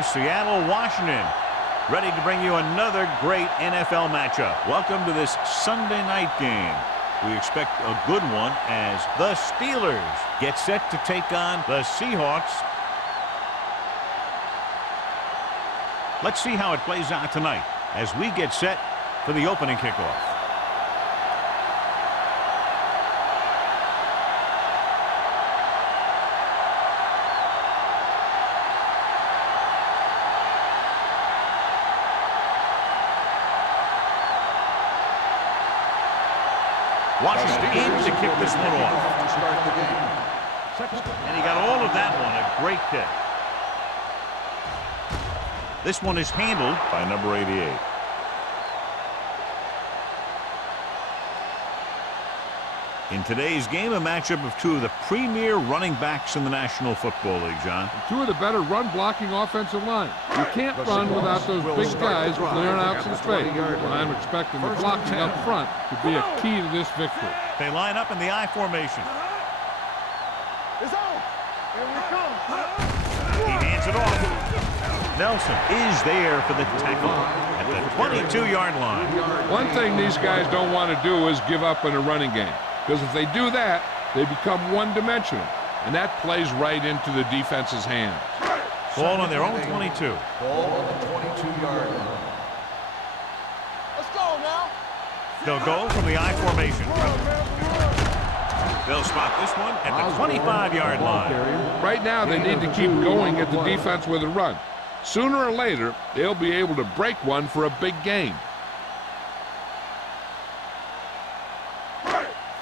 from Seattle, Washington, ready to bring you another great NFL matchup. Welcome to this Sunday night game. We expect a good one as the Steelers get set to take on the Seahawks. Let's see how it plays out tonight as we get set for the opening kickoff. Washington aims to kick this one off. And he got all of that one. A great kick. This one is handled by number 88. In today's game, a matchup of two of the premier running backs in the National Football League, John. Two of the better run-blocking offensive lines. You can't run without those big guys clearing out some space. And I'm expecting the blocking up front to be a key to this victory. They line up in the I formation. It's on. Here we come. He hands it off. Nelson is there for the tackle at the 22-yard line. One thing these guys don't want to do is give up in a running game. Because if they do that, they become one-dimensional. And that plays right into the defense's hands. Ball on their own 22. Ball on the 22-yard line. Let's go now. They'll go from the I formation. They'll spot this one at the 25-yard line. Right now, they need to keep going at the defense with a run. Sooner or later, they'll be able to break one for a big gain.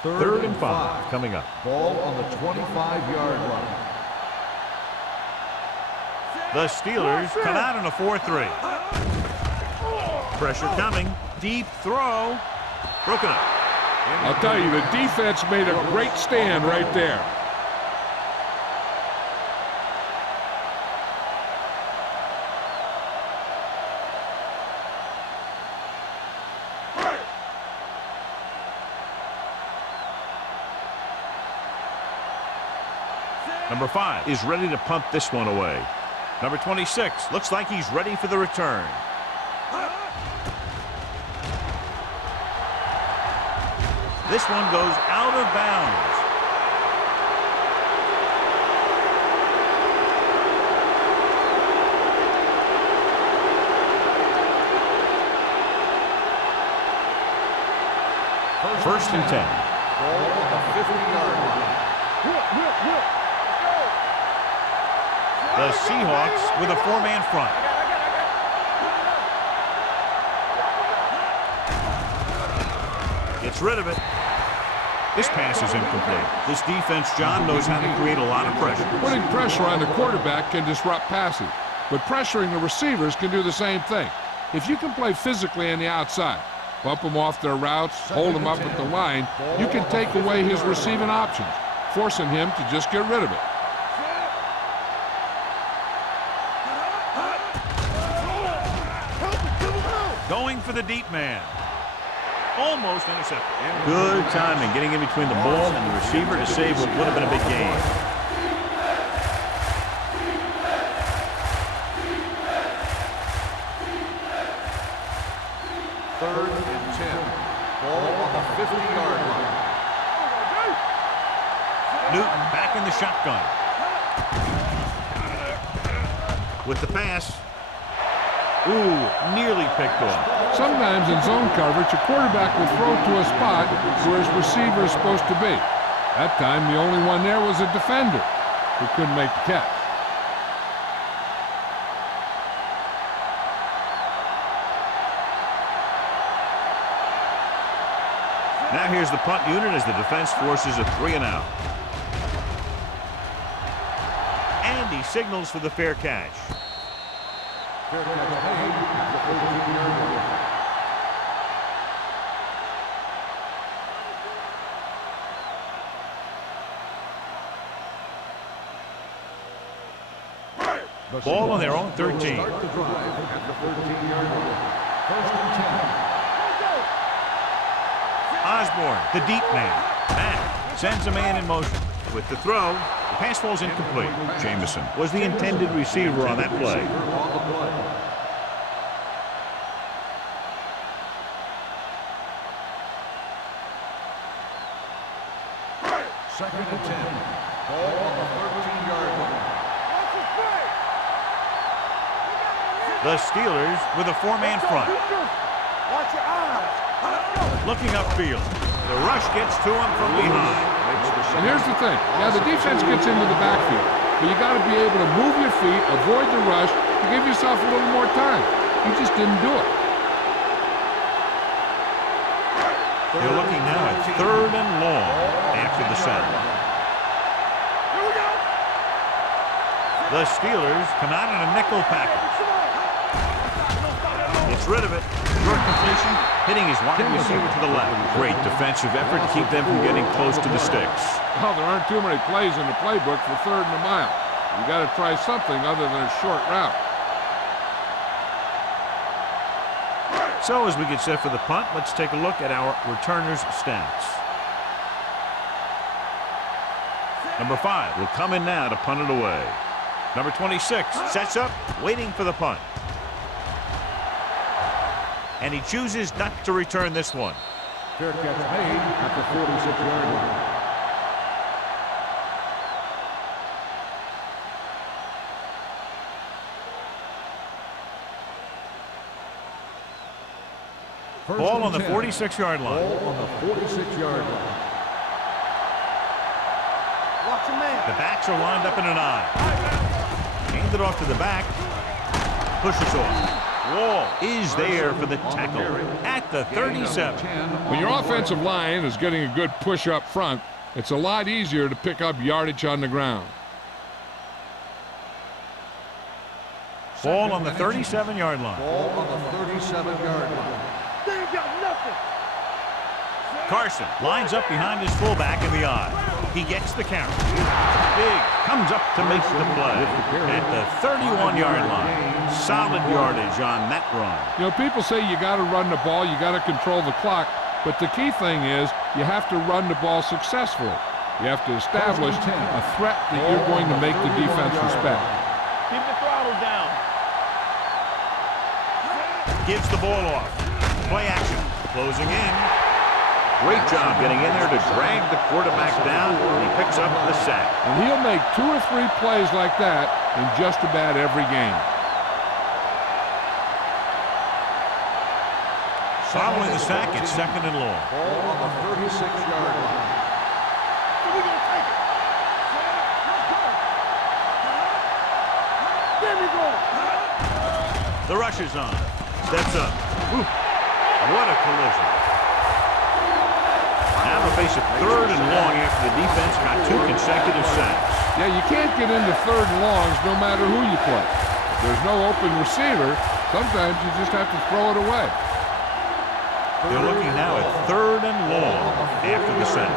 Third and 5 coming up. Ball on the 25-yard line. The Steelers come out in a 4-3. Pressure coming. Deep throw. Broken up. I'll tell you, the defense made a great stand right there. Number 5 is ready to pump this one away. Number 26 looks like he's ready for the return. This one goes out of bounds. First and 10. Ball on the 50-yard line. The Seahawks with a 4-man front. Gets rid of it. This pass is incomplete. This defense, John, knows how to create a lot of pressure. Putting pressure on the quarterback can disrupt passing, but pressuring the receivers can do the same thing. If you can play physically on the outside, bump them off their routes, hold them up at the line, you can take away his receiving options, forcing him to just get rid of it. Going for the deep man. Almost intercepted. Good timing, getting in between the ball and the receiver to save what would have been a big gain. Third and 10. Ball on the 50-yard line. Newton back in the shotgun. With the pass. Ooh, nearly picked off. Sometimes in zone coverage, a quarterback will throw to a spot where his receiver is supposed to be. That time, the only one there was a defender who couldn't make the catch. Now here's the punt unit as the defense forces a 3-and-out. And he signals for the fair catch. Fair catch made at the 13-yard line. Ball on their own 13. Start the drive at the 13-yard line. First and 10. Osborne, the deep man. Matt sends a man in motion. With the throw, pass falls incomplete. Jamison was the intended receiver on that play. Second and 10. Ball on the 13-yard line. The Steelers with a four-man front. Watch your eyes. Looking upfield. The rush gets to him from behind. And here's the thing. Yeah, the defense gets into the backfield, but you got to be able to move your feet, avoid the rush, to give yourself a little more time. He just didn't do it. They're looking now at 3rd and long after the set. Here we go. The Steelers come out in a nickel package. Gets rid of it. Short completion, hitting his wide receiver to the left. Great defensive effort to keep them from getting close to the sticks. Well, there aren't too many plays in the playbook for 3rd and a mile. You got to try something other than a short route. So as we get set for the punt, let's take a look at our returners' stats. Number 5 will come in now to punt it away. Number 26 sets up, waiting for the punt. And he chooses not to return this one. Fair catch made at the 46-yard line. Ball on the 46-yard line. Ball on the 46-yard line. Watch your man. The backs are lined up in an I. Hand it off to the back. Pushes off. Wall is there for the tackle at the 37. When your offensive line is getting a good push up front, it's a lot easier to pick up yardage on the ground. Ball on the 37-yard line. Ball on the 37-yard line. They ain't got nothing. Carson lines up behind his fullback in the I. He gets the carry. Big comes up to make the play at the 31-yard line. Solid yardage on that run. You know, people say you got to run the ball, you got to control the clock, but the key thing is you have to run the ball successfully. You have to establish a threat that you're going to make the defense respect. Keep the throttle down. Gives the ball off. Play action. Closing in. Great job getting in there to drag the quarterback down, and he picks up the sack. And he'll make 2 or 3 plays like that in just about every game. Following the sack, it's 2nd and long. Ball on the 36-yard line. We're gonna take it. Let's go. There we go. The rush is on. Steps up. Whew. What a collision. Now they'll face a 3rd and long after the defense got 2 consecutive sacks. Yeah, you can't get into 3rd and longs no matter who you play. If there's no open receiver, sometimes you just have to throw it away. They're looking now at 3rd and long after the sack.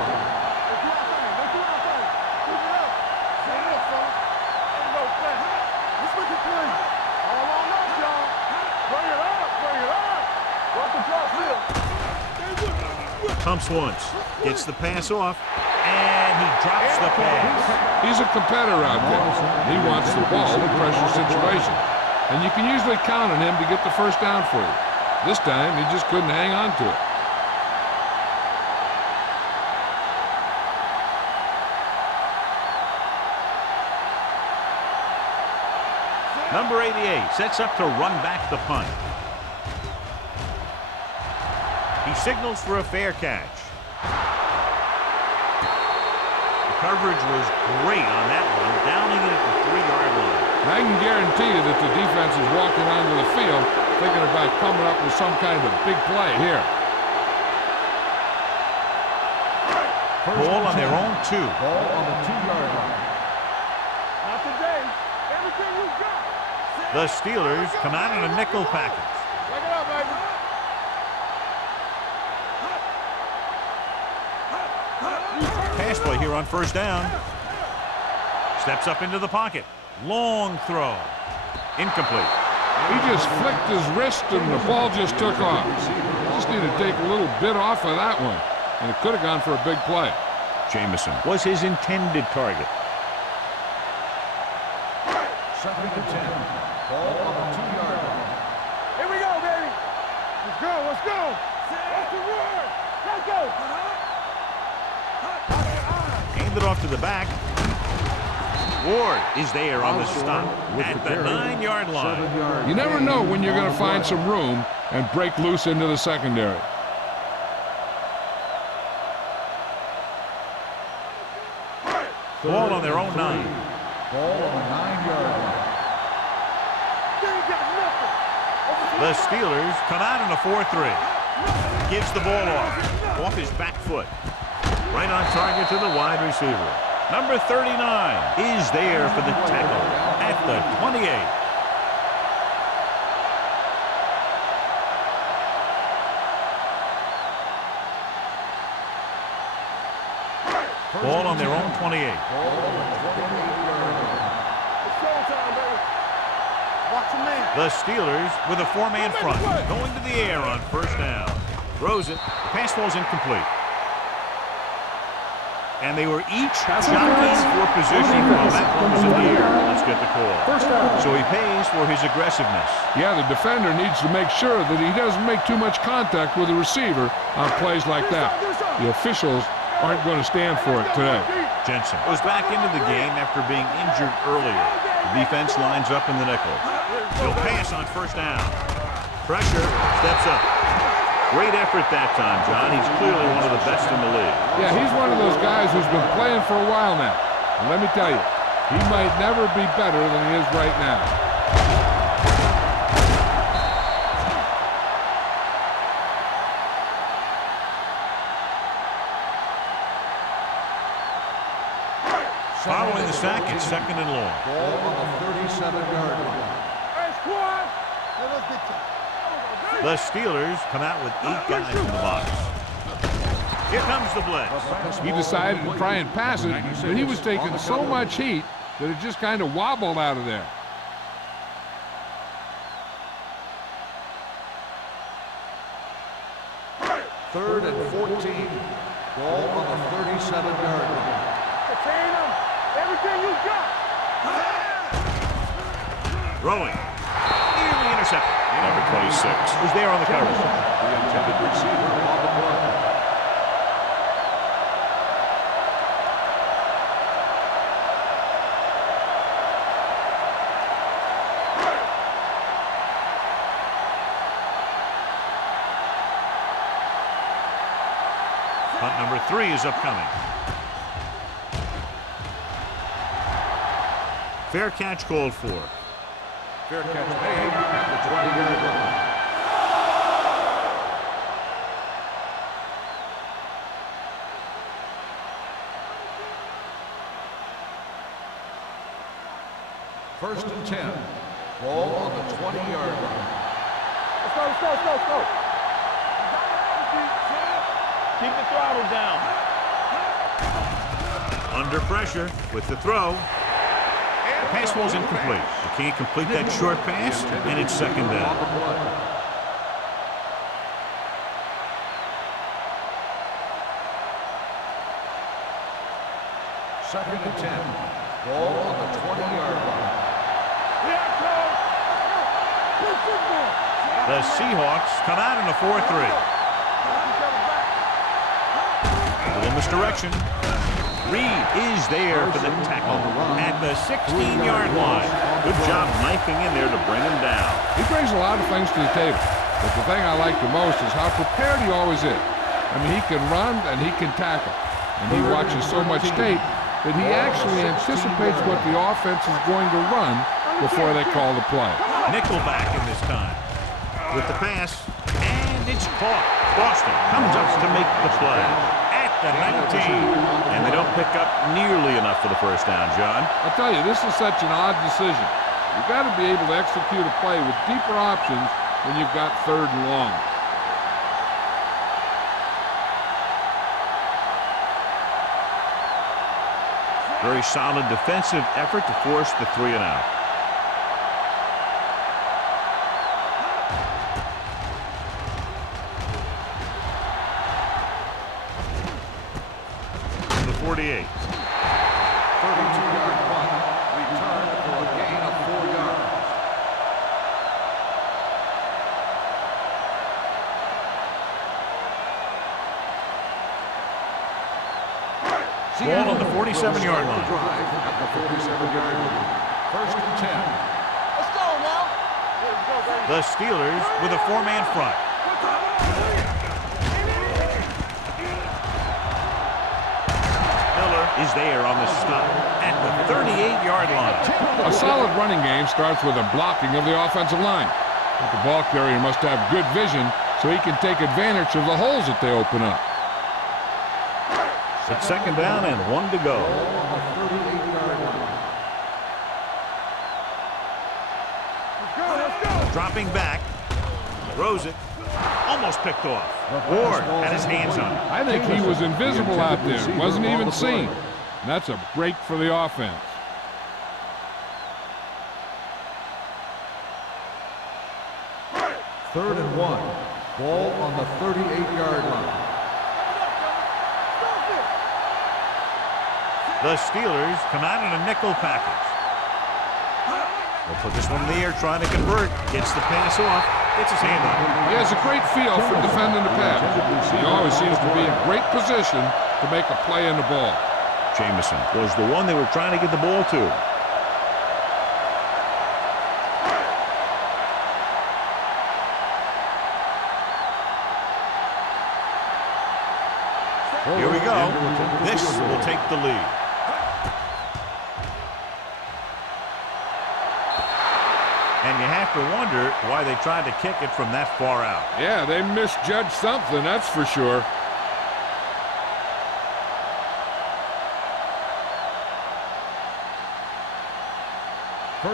Pumps once, gets the pass off, and he drops the pass. He's a competitor out there. He wants the ball in pressure situations. And you can usually count on him to get the first down for you. This time, he just couldn't hang on to it. Number 88 sets up to run back the punt. He signals for a fair catch. The coverage was great on that one, downing it at the 3-yard line. I can guarantee you that the defense is walking onto the field thinking about coming up with some kind of big play here. Ball on their own 2. Ball on the 2-yard line. Not today. Everything you got. The Steelers come out in a nickel package. Take it up, baby. Pass play here on 1st down. Steps up into the pocket. Long throw. Incomplete. He just flicked his wrist and the ball just took off. Just need to take a little bit off of that one, and it could have gone for a big play. Jamison was his intended target. and 10. Ball on the 2-yard line. Here we go, baby. Let's go, let's go. Let's run. Let's go. Hand it off to the back. Ward is there on the stop at the 9-yard line. You never know when you're going to find some room and break loose into the secondary. Ball on their own 9. Ball on the 9-yard line. The Steelers come out in a 4-3. Gives the ball off his back foot. Right on target to the wide receiver. Number 39 is there for the tackle at the 28. Ball on their own 28. Ball on the 28-yard line. It's showtime, baby. Watch him, man. The Steelers with a 4-man front going to the air on first down. Throws it. Pass falls incomplete. And they were each jockeying for position while that one was in the air. Let's get the call. So he pays for his aggressiveness. Yeah, the defender needs to make sure that he doesn't make too much contact with the receiver on plays like that. The officials aren't going to stand for it today. Jensen goes back into the game after being injured earlier. The defense lines up in the nickel. He'll pass on first down. Pressure, steps up. Great effort that time, John. He's clearly one of the best in the league. Yeah, he's one of those guys who's been playing for a while now. And let me tell you, he might never be better than he is right now. Following the sack, it's 2nd and long. Ball on the 37-yard line. Hey, squad. Let's get to The Steelers come out with 8 guys in the box. Here comes the blitz. He decided to try and pass it, but he was taking so much heat that it just kind of wobbled out of there. Third and 14. Ball on the 37-yard line. contain him. Everything you got. Throwing. Nearly intercepted. Number 26 is there on the coverage. The intended receiver on the play. Punt number 3 is upcoming. Fair catch called for. Fair catch made at the 20-yard line. First and 10. Ball on the 20-yard line. Let's go, let's go, let's go, let's go. Keep the throttle down. Under pressure with the throw. The pass ball's incomplete. You can't complete that short pass, and it's 2nd down. Second and 10. Ball on the 20-yard line. The Seahawks come out in a 4-3. A little misdirection. Reed is there for the tackle at the 16-yard line. Good job knifing in there to bring him down. He brings a lot of things to the table, but the thing I like the most is how prepared he always is. I mean, he can run and he can tackle, and he watches so much tape that he actually anticipates what the offense is going to run before they call the play. Nickelback in this time with the pass, and it's caught. Boston comes up to make the play at the 19, and they don't pick up nearly enough for the first down, John. I'll tell you, this is such an odd decision. You've got to be able to execute a play with deeper options when you've got 3rd and long. Very solid defensive effort to force the 3 and out. The 48. 32-yard punt. Returned for a gain of 4 yards. Ball on the 47-yard line. At the 47-yard line. First and 10. Let's go now. Let's go, baby. The Steelers with a 4-man front. Miller is there on the stop at the 38-yard line. A solid running game starts with a blocking of the offensive line. But the ball carrier must have good vision so he can take advantage of the holes that they open up. It's second down and 1 to go. Dropping back. Throws it. Almost picked off. Ward had his hands on it. I think he was invisible out there. Wasn't even seen. And that's a break for the offense. Third and 1. Ball on the 38-yard line. The Steelers come out in a nickel package. They'll put this one in the air, trying to convert. Gets the pass off. Gets his hand on it. He has a great feel for defending the pass. He always seems to be in great position to make a play in the ball. Jamison was the one they were trying to get the ball to. Here we go. This will take the lead. And you have to wonder why they tried to kick it from that far out. Yeah, they misjudged something, that's for sure.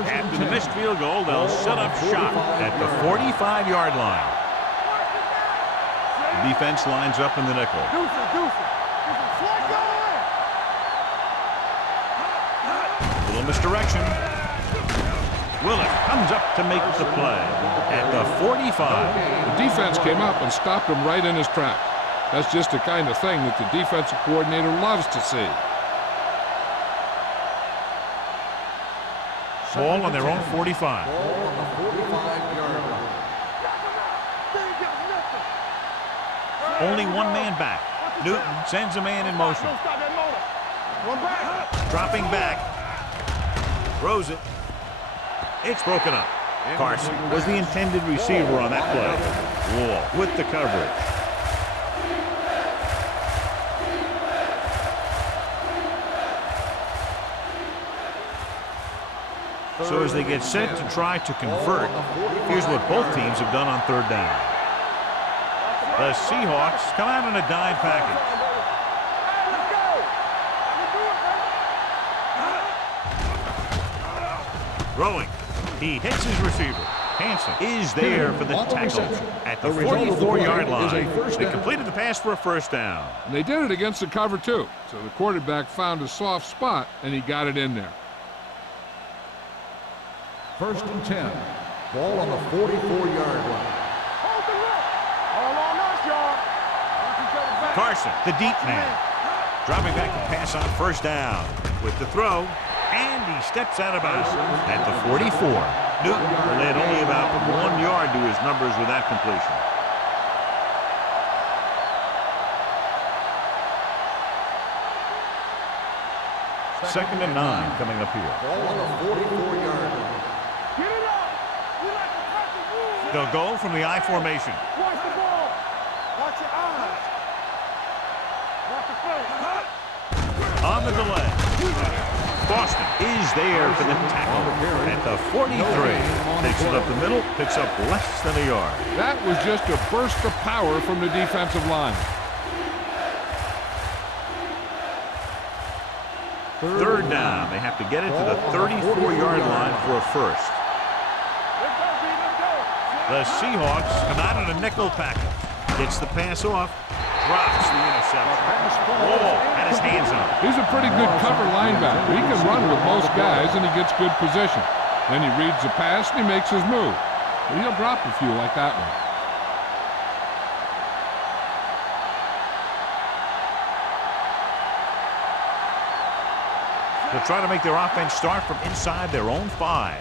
After the missed field goal, they'll set up shop at the 45-yard line. The defense lines up in the nickel. Little misdirection. Willett comes up to make the play at the 45. The defense came up and stopped him right in his tracks. That's just the kind of thing that the defensive coordinator loves to see. Ball on their own 45. Ball on the 45-yard line. Only one man back. Newton sends a man in motion. Dropping back. Throws it. It's broken up. Carson was the intended receiver on that play. Wall with the coverage. So as they get set to try to convert, here's what both teams have done on third down. The Seahawks come out in a dime package. Throwing. He hits his receiver. Hanson is there for the tackle at the 44-yard line. They completed the pass for a first down. And they did it against the cover, too. So the quarterback found a soft spot, and he got it in there. First and 10. Ball on the 44-yard line. Carson, the deep man. Dropping back to pass on first down. With the throw, and he steps out of bounds at the 44. Newton led only about 1 yard to his numbers with that completion. Second and 9 coming up here. Ball on the 44-yard line. They'll go from the I formation. Watch the ball. Watch your eyes. Watch the face. On the delay. Boston is there for the tackle at the 43. Takes it up the middle, picks up less than a yard. That was just a burst of power from the defensive line. Third down. They have to get it to the 34-yard line for a first. The Seahawks come out in a nickel package. Gets the pass off. Drops the interception. Wall had his hands on it. He's a pretty good cover linebacker. He can run with most guys, and he gets good position. Then he reads the pass, and he makes his move. But he'll drop a few like that one. They'll try to make their offense start from inside their own 5.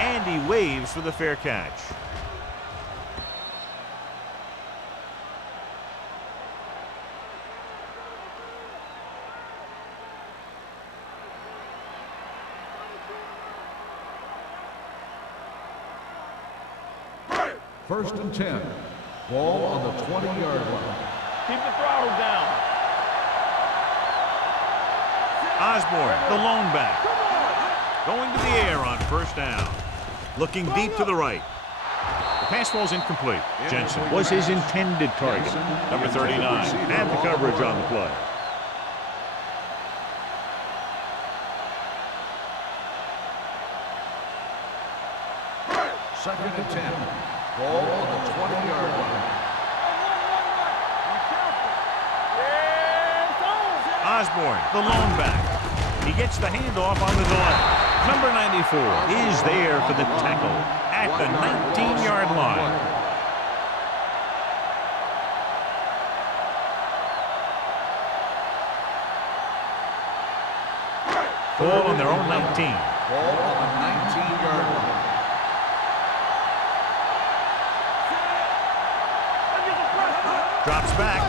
And he waves for the fair catch. First and 10. Ball on the 20-yard line. Keep the throttle down. Osborne, the lone back. Going to the air on first down. Looking deep to the right. The pass falls incomplete. Jensen was his intended target. Number 39 had the coverage on the play. Second and 10. Ball on the 20-yard line. Osborne, the lone back. He gets the handoff on the delay. Number 94 is there for the tackle at the 19-yard line. Ball on their own 19. Ball on the 19-yard line. Drops back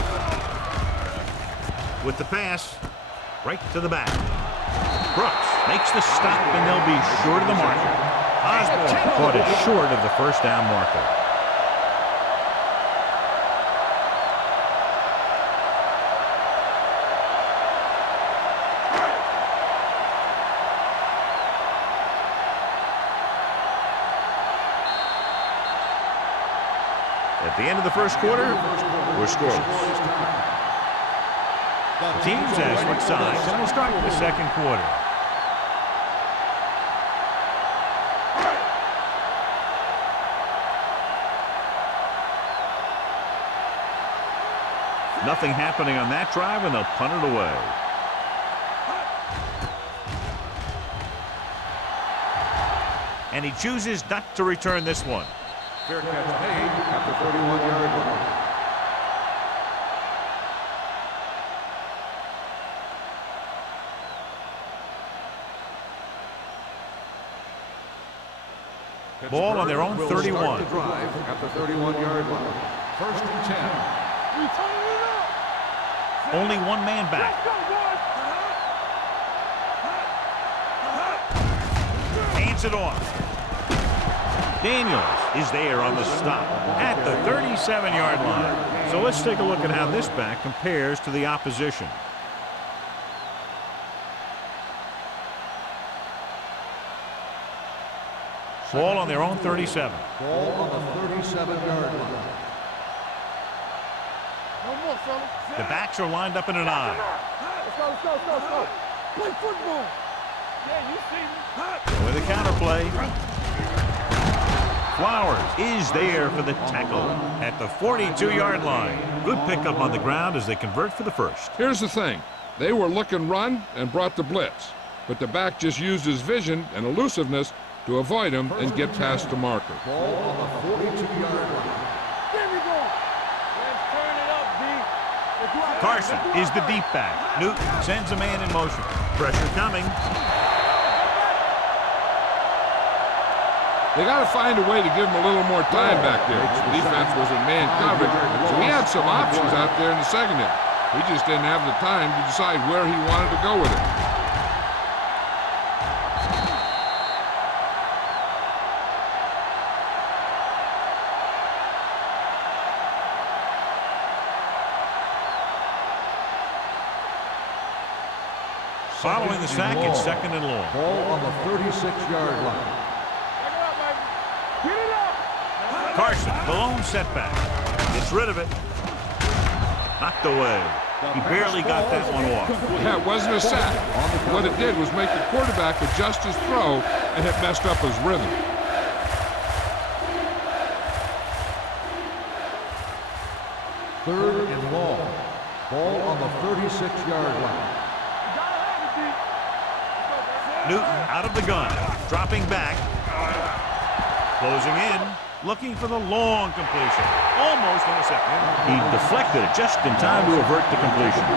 with the pass right to the back. Brooks makes the stop, and they'll be short of the marker. Osborne caught it short of the first down marker. At the end of the first quarter, we're scoreless. The teams have switched sides, and we'll start the second quarter. Nothing happening on that drive, and they'll punt it away. And he chooses not to return this one. Fair catch made at the 31-yard line. Ball on their own 31. Start the drive at the 31-yard line. First and 10. Only one man back. Hands it off. Daniels is there on the stop at the 37-yard line. So let's take a look at how this back compares to the opposition. Ball on their own 37. Ball on the 37-yard line. The backs are lined up in an I. Let's go. Play football. Yeah, you see me. With a counterplay. Flowers is there for the tackle at the 42-yard line. Good pickup on the ground as they convert for the first. Here's the thing. They were looking run and brought the blitz, but the back just used his vision and elusiveness to avoid him and get past the marker. Ball on the 42-yard line. There we go. Let's turn it up, D. Carson is the deep back. Newton sends a man in motion. Pressure coming. They got to find a way to give him a little more time back there. The defense was in man coverage, so he had some options out there in the secondary. He just didn't have the time to decide where he wanted to go with it. Following the sack, it's second and long. Ball on the 36-yard line. Carson, the lone setback. Gets rid of it. Knocked away. He barely got that one off. Yeah, it wasn't a sack. What it did was make the quarterback adjust his throw, and it messed up his rhythm. Third and long. Ball on the 36-yard line. Newton out of the gun. Dropping back. Closing in. Looking for the long completion. Almost intercepted. He deflected it just in time to avert the completion.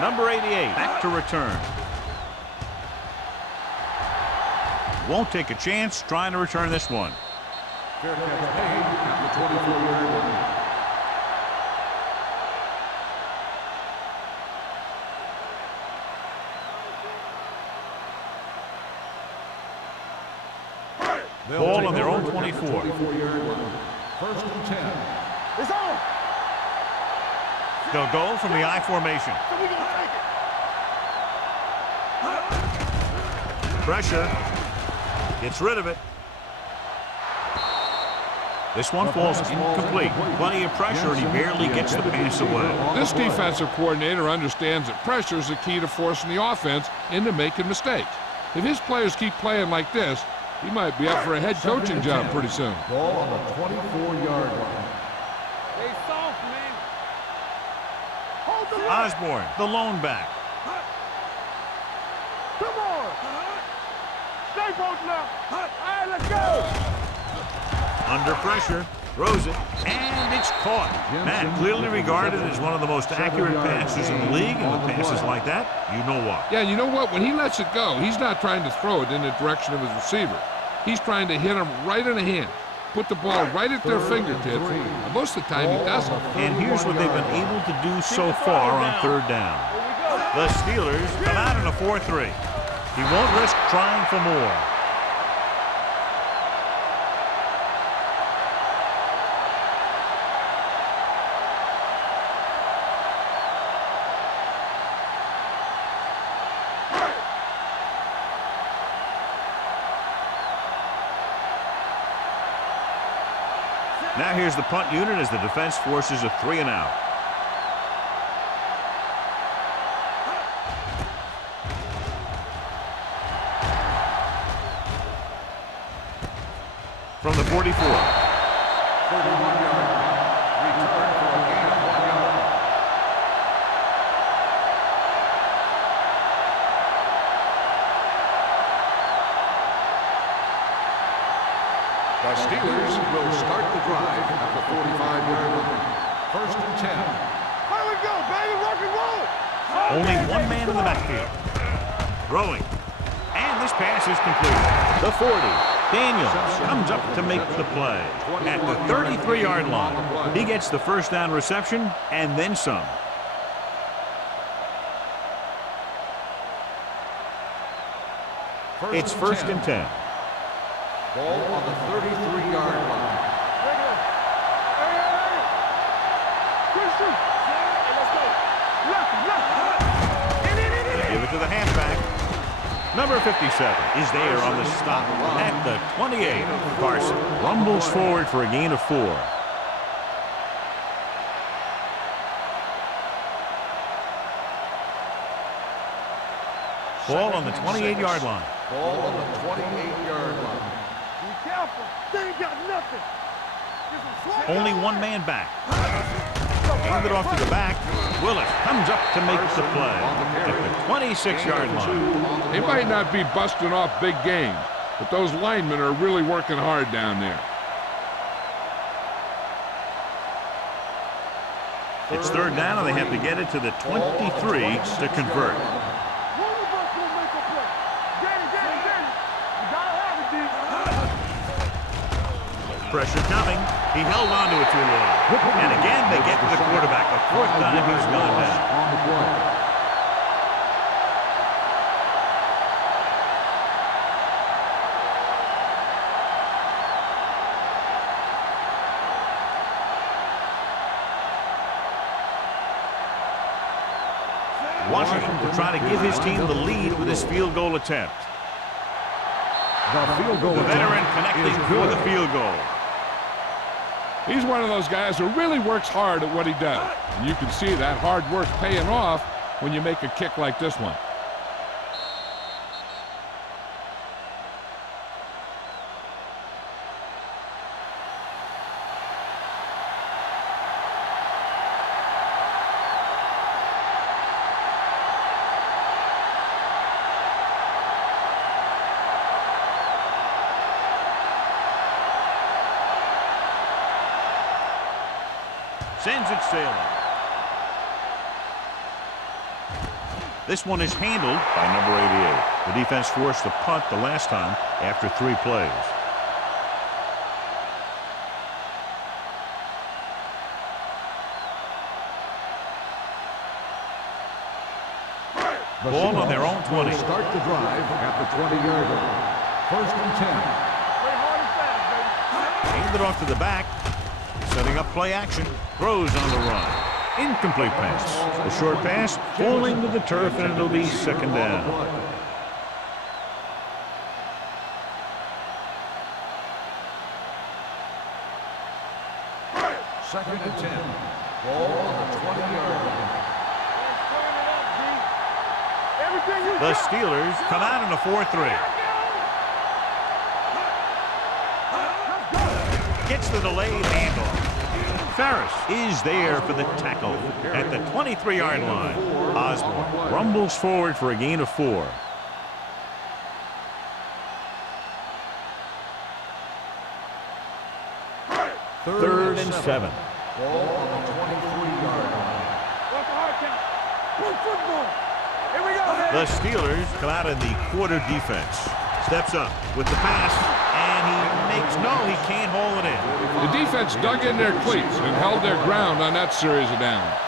Number 88 back to return. Won't take a chance trying to return this one. Fair catch made at the 24-yard line. Ball on their own 24. 24-yard line. First and 10. It's on. They'll go from the I formation. So we gonna take it. Pressure. Gets rid of it. This one falls incomplete. Plenty of pressure, and he barely gets the pass away. This defensive coordinator understands that pressure is the key to forcing the offense into making mistakes. If his players keep playing like this, he might be up for a head coaching job pretty soon. Ball on the 24-yard line. They soft, man. Hold the line. Osborne, the lone back. Come on. Stay posted now. All right, let's go. Under pressure, throws it, and it's caught. Matt, clearly regarded as one of the most accurate passers in the league, and with passes like that, you know why. Yeah, you know what? When he lets it go, he's not trying to throw it in the direction of his receiver. He's trying to hit him right in the hand, put the ball right at their fingertips, and most of the time he doesn't. And here's what they've been able to do so far on third down. The Steelers come out in a 4-3. He won't risk trying for more. Now here's the punt unit as the defense forces a 3-and-out. From the 44. 31-yard line. Return for a gain of 1 yard. The Steelers will start the drive at the 45-yard line. First and 10. Here we go, baby. Rock and roll. Only one man in the backfield. Throwing. And this pass is complete. The 40. Daniels comes up to make the play. At the 33-yard line, he gets the first down reception and then some. It's first and 10. Ball on the 33-yard line. Christian. Hey, let's go. Left. They give it to the halfback. Number 57 is there on the stop at the 28. Carson rumbles forward for a gain of 4. Ball on the 28-yard line. Ball on the 28-yard line. Be careful. They ain't got nothing. Only one man back. Hand it off to the back. Willis comes up to make the play at the 26-yard line. They might not be busting off big games, but those linemen are really working hard down there. It's third down, and they have to get it to the 23 to convert. Pressure coming. He held on to it too long. And again, they get to the quarterback. The fourth time he's gone down. On the play. Washington will try to give his team the lead with this field goal attempt. The field goal The veteran connecting for the field goal. He's one of those guys who really works hard at what he does. And you can see that hard work paying off when you make a kick like this one. Sends it sailing. This one is handled by number 88. The defense forced a punt the last time after 3 plays. Ball on their own 20. Will start the drive at the 20-yard line. First and 10. Play hard and fast, baby. Hand it off to the back. Setting up play action. Throws on the run. Incomplete pass. The short pass falling to the turf, and it'll be second down. Second and 10. Ball on the 20-yard line. Everything you The got. Steelers come out in a 4-3. Gets the delayed handoff. Ferris is there for the tackle at the 23-yard line. Osborne rumbles forward for a gain of 4. Third and 7. Ball on the 23-yard line. What's the hard count? Good football. Here we go, baby. The Steelers come out in the quarter defense. Steps up with the pass, and he makes he can't hold it in. The defense dug in their cleats and held their ground on that series of downs.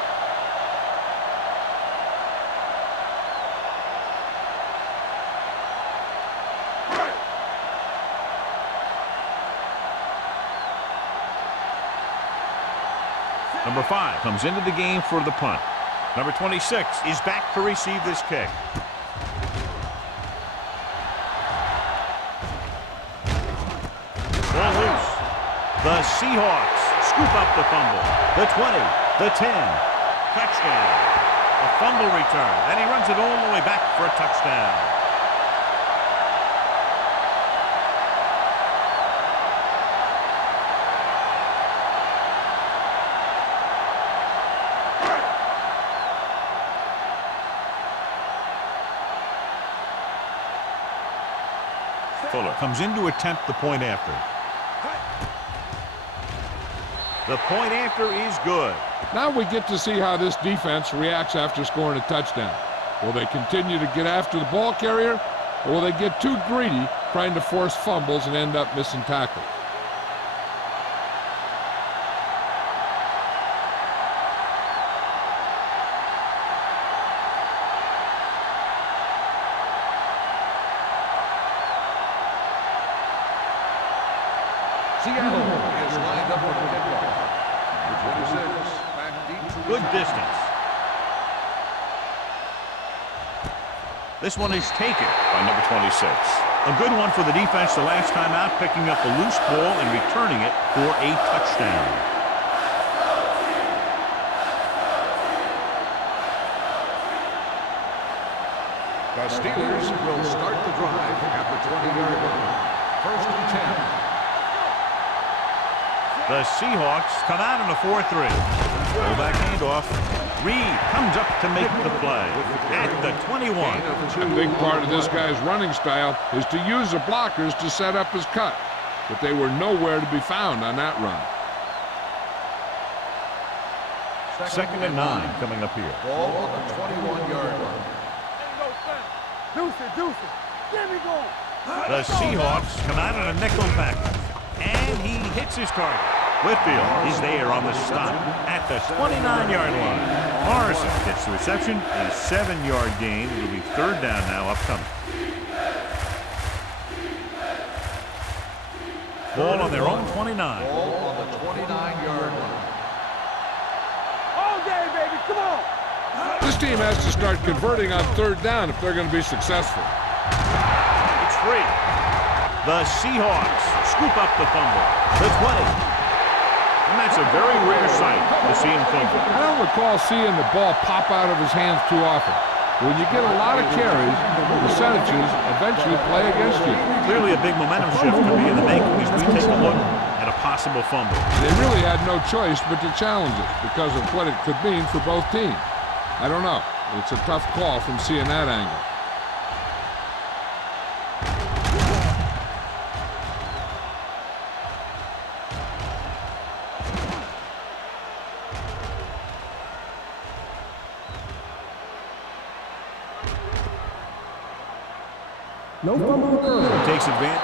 Number 5 comes into the game for the punt. Number 26 is back to receive this kick. Ball loose. The Seahawks scoop up the fumble. The 20, the 10. Touchdown. A fumble return, and he runs it all the way back for a touchdown. Fuller comes in to attempt the point after. The point after is good. Now we get to see how this defense reacts after scoring a touchdown. Will they continue to get after the ball carrier, or will they get too greedy trying to force fumbles and end up missing tackles? Seattle is lined up for the kickoff. Number 26, back deep to Good distance. This one is taken by number 26. A good one for the defense the last time out, picking up a loose ball and returning it for a touchdown. The Steelers will start the drive at the 20-yard line. First and 10. The Seahawks come out in a 4-3. Fullback handoff. Reed comes up to make the play at the 21. A big part of this guy's running style is to use the blockers to set up his cut, but they were nowhere to be found on that run. Second and 9 coming up here. Ball on the 21-yard line. Deuce it, deuce it. Get me going. The Seahawks come out in a nickel package, and he hits his target. Whitfield is there on the stop at the 29-yard line. Morrison gets the reception, a 7-yard gain. It'll be third down now upcoming. Ball on their own 29. Ball on the 29-yard line. All day, baby. Come on. This team has to start converting on third down if they're going to be successful. It's free. The Seahawks scoop up the fumble. The 20. And that's a very rare sight to see him fumble. I don't recall seeing the ball pop out of his hands too often. When you get a lot of carries, the percentages eventually play against you. Clearly a big momentum shift could be in the making as we take a look at a possible fumble. They really had no choice but to challenge it because of what it could mean for both teams. I don't know. It's a tough call from seeing that angle. No fumble. Takes advantage.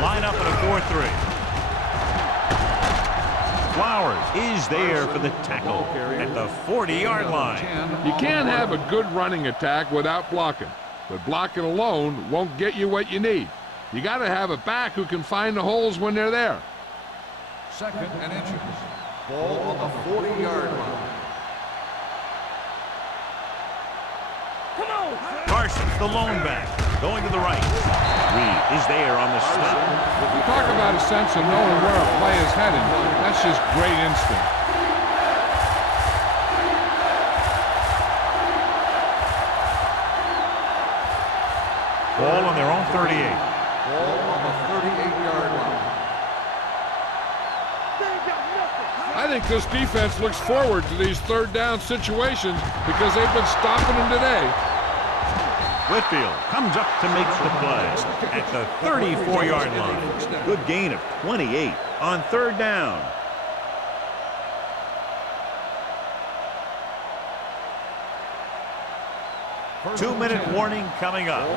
Line up in a 4-3. Flowers is there for the tackle at the 40-yard line. You can't have a good running attack without blocking, but blocking alone won't get you what you need. You got to have a back who can find the holes when they're there. 2nd and inches. Ball on the 40-yard line. Parsons, the lone back, going to the right. Reed is there on the stop. You talk about a sense of knowing where a play is heading. That's just great instinct. Ball on their own 38. Ball on the 38-yard line. I think this defense looks forward to these third down situations because they've been stopping them today. Whitfield comes up to make the play at the 34-yard line. Good gain of 28 on 3rd down. Two-minute warning coming up.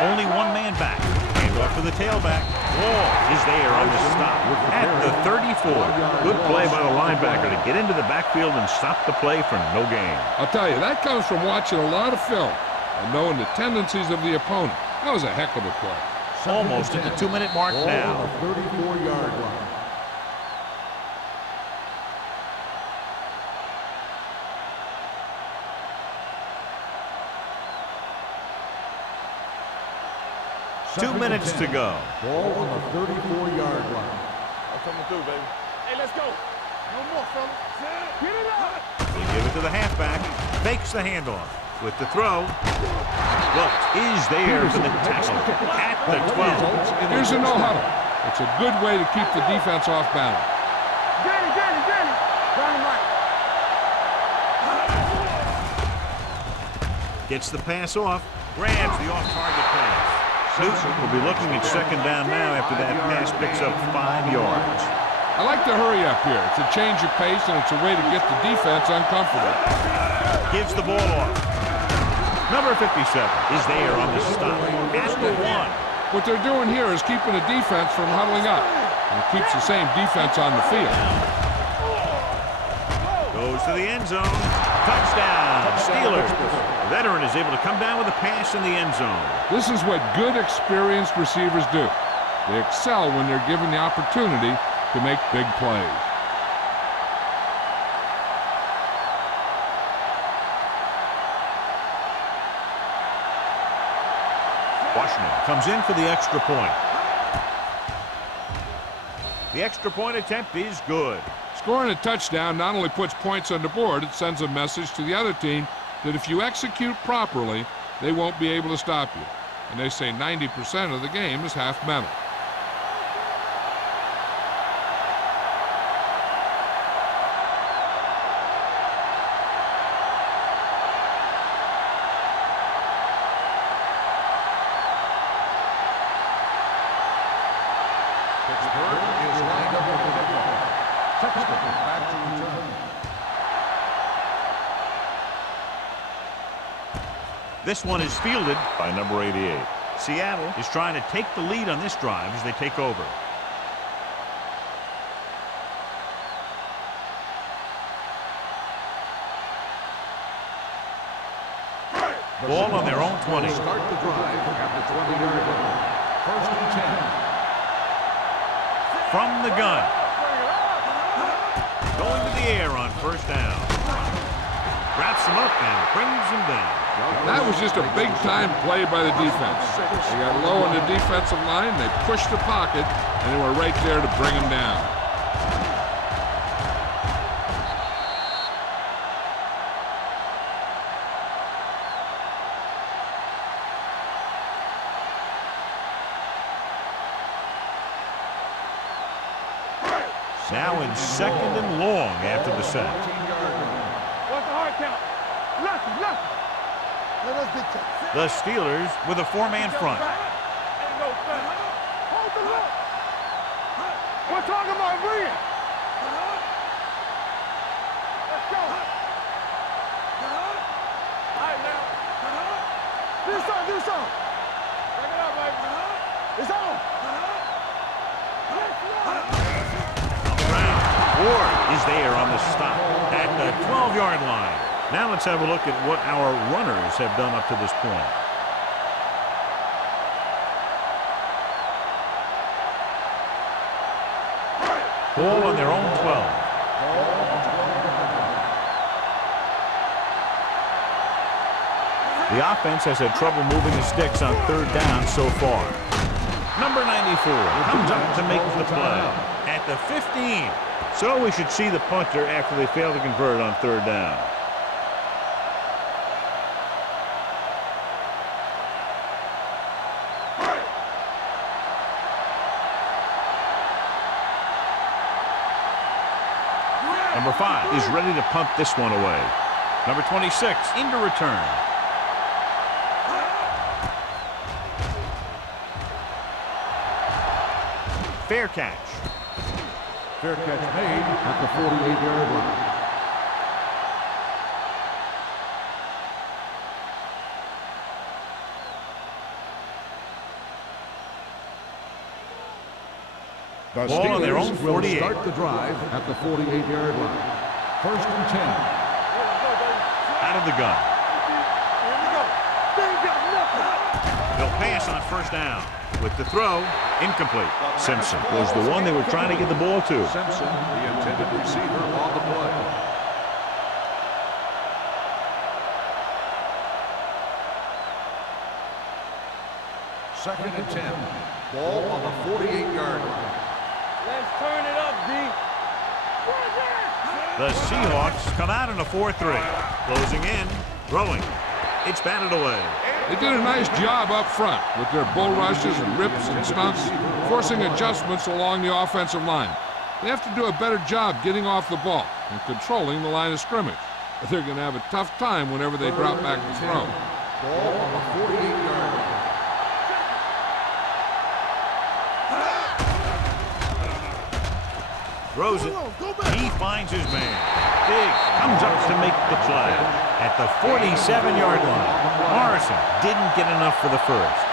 Only one man back. Hand off to the tailback. Wall is there on the stop at the 34. Good play by the linebacker to get into the backfield and stop the play for no gain. I'll tell you, that comes from watching a lot of film and knowing the tendencies of the opponent. That was a heck of a play. Almost at the 2-minute mark now. 34-yard line. Two minutes to go. Ball on the 34-yard line. I'm coming through, baby. Hey, let's go. No more, fella. Get it up. They give it to the halfback. Fakes the handoff. With the throw. Look, is there for the tackle at the 12. Here's a no-huddle. It's a good way to keep the defense off balance. Get it. Down right. Gets the pass off. Grabs the off-target pass. Newton will be looking at 2nd down now after that pass picks up 5 yards. I like to hurry up here. It's a change of pace, and it's a way to get the defense uncomfortable. Gives the ball off. Number 57 is there on the stop at the 1. What they're doing here is keeping the defense from huddling up, and it keeps the same defense on the field. Goes to the end zone. Touchdown, Steelers. The veteran is able to come down with a pass in the end zone. This is what good, experienced receivers do. They excel when they're given the opportunity to make big plays. Washington comes in for the extra point. The extra point attempt is good. Scoring a touchdown not only puts points on the board, it sends a message to the other team that if you execute properly, they won't be able to stop you. And they say 90% of the game is half mental. Pittsburgh is lined up with the football. Sexton back to return. This one is fielded by number 88. Seattle is trying to take the lead on this drive as they take over. Ball on their own 20. Start the drive at the 20-yard line. 1st and 10. From the gun. Going to the air on 1st down. Wraps him up and brings him down. That was just a big-time play by the defense. They got low on the defensive line, they pushed the pocket, and they were right there to bring him down. Now in 2nd and long after the sack. What's the hard count? Nothing. Let us get that. The Steelers with a 4-man front. Ain't no thing. Hold the look. We're talking about Reed. Let's go. All right, now. Do something, do something. Check it out, baby. It's on. Ward is there on the stop at the 12-yard line. Now let's have a look at what our runners have done up to this point. Ball on their own 12. The offense has had trouble moving the sticks on third down so far. Number 94 comes up to make the play at the 15. So we should see the punter after they fail to convert on third down. Number 5 is ready to punt this one away. Number 26 into return. Fair catch. Fair catch made at the 48-yard line. The Ball on their own Steelers will 48. start the drive at the 48-yard line. 1st and 10. Out of the gun. Here we go. They ain't got nothing. They'll pass on first down. With the throw, incomplete. Simpson was the one they were trying to get the ball to. Simpson, the intended receiver on the play. Second and 10. Ball on the 48-yard line. Let's turn it up, D. The Seahawks come out in a 4-3. Closing in, throwing. It's batted away. They did a nice job up front with their bull rushes and rips and stunts, forcing adjustments along the offensive line. They have to do a better job getting off the ball and controlling the line of scrimmage. But they're going to have a tough time whenever they drop back to throw. Ball on the 48-yard line. Throws it. He finds his man. Diggs comes up to make the play at the 47-yard line. Morrison didn't get enough for the first.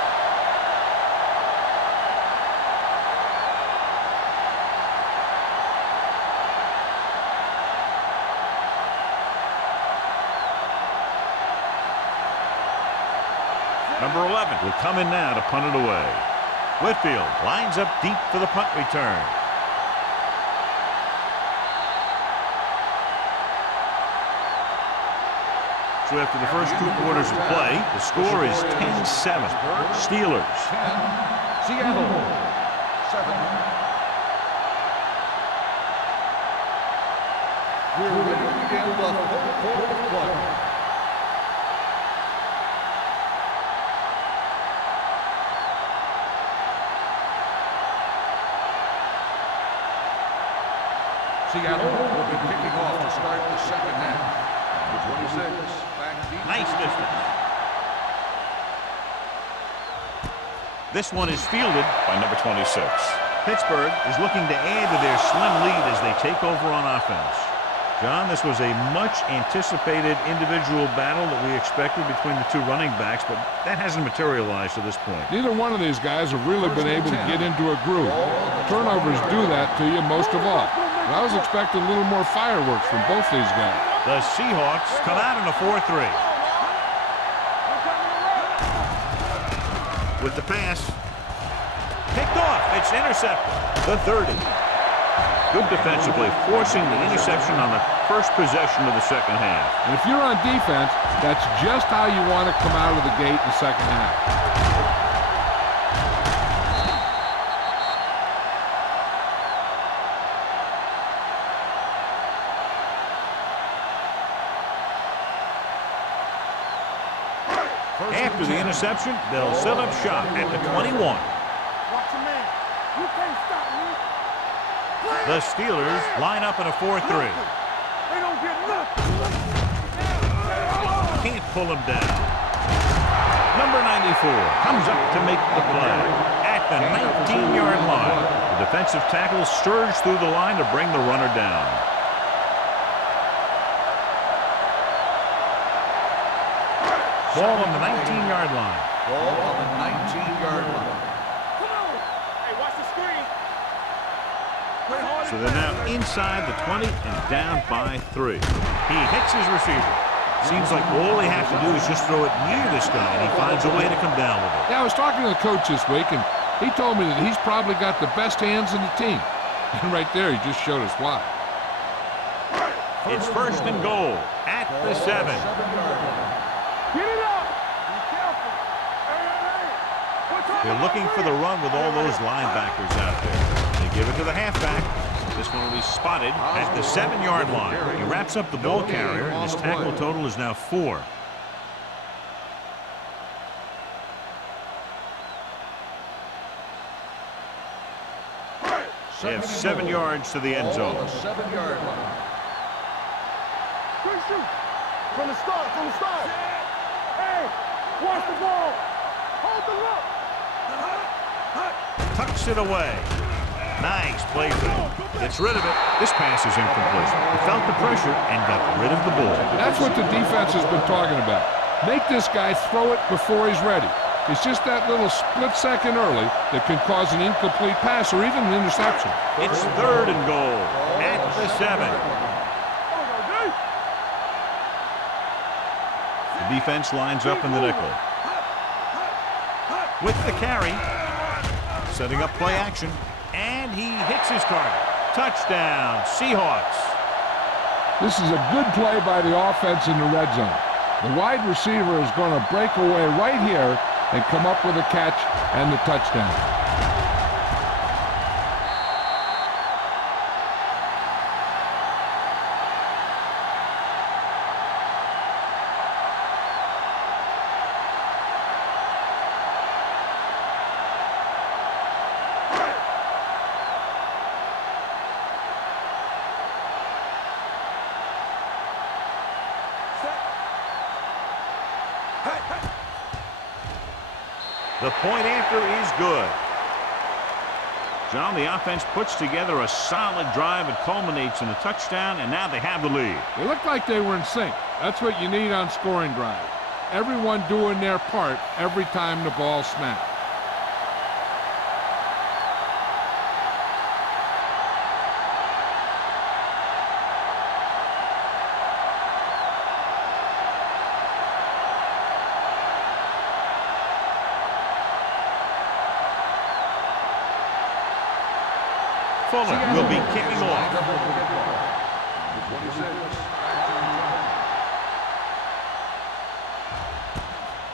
Number 11 will come in now to punt it away. Whitfield lines up deep for the punt return. So after the first 2 quarters of play, the score is 10-7. Steelers. 10. Seattle. 7. We're ready to begin the 3rd quarter of play. Seattle will be kicking off to start the second half. Number 26, back deep. Nice distance. This one is fielded by number 26. Pittsburgh is looking to add to their slim lead as they take over on offense. John, this was a much-anticipated individual battle that we expected between the 2 running backs, but that hasn't materialized to this point. Neither one of these guys have really been able to get into a groove. Turnovers do that to you most of all. But I was expecting a little more fireworks from both these guys. The Seahawks come out in a 4-3. With the pass. Picked off. It's intercepted. The 30. Good defensive play, forcing the interception on the first possession of the second half. And if you're on defense, that's just how you want to come out of the gate in the second half. After the interception, they'll set up shop at the 21. Watch your man. You can't stop me. The Steelers line up in a 4-3. They don't get nothing. Can't pull him down. Number 94 comes up to make the play at the 19-yard line. The defensive tackle surged through the line to bring the runner down. Ball on the 19-yard line. Ball on the 19-yard line. Hey, watch the screen. So they're now inside the 20 and down by 3. He hits his receiver. Seems like all they have to do is just throw it near this guy, and he finds a way to come down with it. Yeah, I was talking to the coach this week, and he told me that he's probably got the best hands in the team. And right there, he just showed us why. It's first and goal at the 7. Get it up. Be careful. Hey. They're looking for the run with all those linebackers out there. They give it to the halfback. This one will be spotted at the 7-yard line. He wraps up the ball carrier, and his tackle total is now 4. They have 7 yards to the end zone. 7-yard line. Quick shoot. From the start. Hey, watch the ball. Hold the look. Tucks it away. Nice play through. Gets rid of it. This pass is incomplete. He felt the pressure and got rid of the ball. That's what the defense has been talking about. Make this guy throw it before he's ready. It's just that little split second early that can cause an incomplete pass or even an interception. It's third and goal at the 7. The defense lines up in the nickel. With the carry, setting up play action, and he hits his target. Touchdown, Seahawks. This is a good play by the offense in the red zone. The wide receiver is going to break away right here and come up with a catch and the touchdown. The point after is good. John, the offense puts together a solid drive. It culminates in a touchdown, and now they have the lead. They looked like they were in sync. That's what you need on scoring drives. Everyone doing their part every time the ball snaps. Fuller will be kicking off.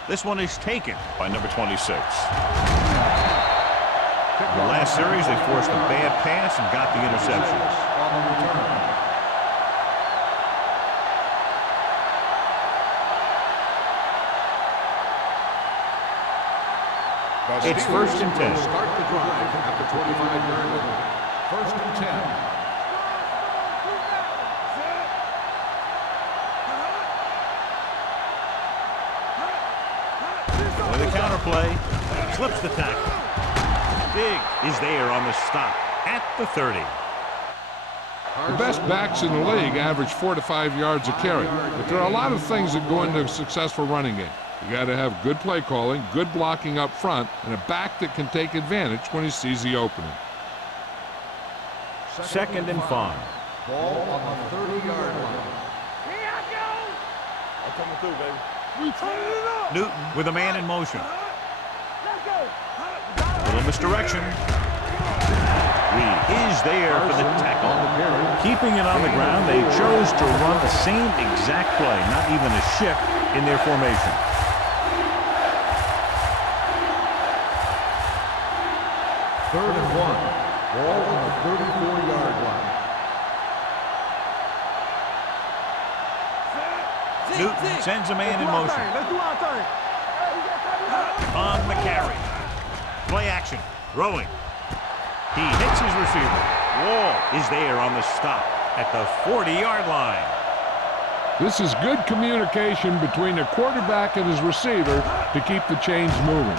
This one is taken by number 26. In the last series, they forced a bad pass and got the interception. It's first and 10. Start the drive at the 25-yard line. First and 10. With a counter play, slips the tackle. Big is there on the stop at the 30. The best backs in the league average 4 to 5 yards a carry, but there are a lot of things that go into a successful running game. You got to have good play calling, good blocking up front, and a back that can take advantage when he sees the opening. Second and 5. Ball on the 30-yard line. Here I go. I'm coming through, baby. We turn it up. Newton with a man in motion. Let's go. Little misdirection. Reed is there for the tackle. Keeping it on the ground, they chose to run the same exact play, not even a shift in their formation. Third and 1. Ball on the 34-yard line. Newton sends a man in motion. Let's do our thing. On the carry. Play action. Throwing. He hits his receiver. Wall is there on the stop at the 40-yard line. This is good communication between the quarterback and his receiver to keep the chains moving.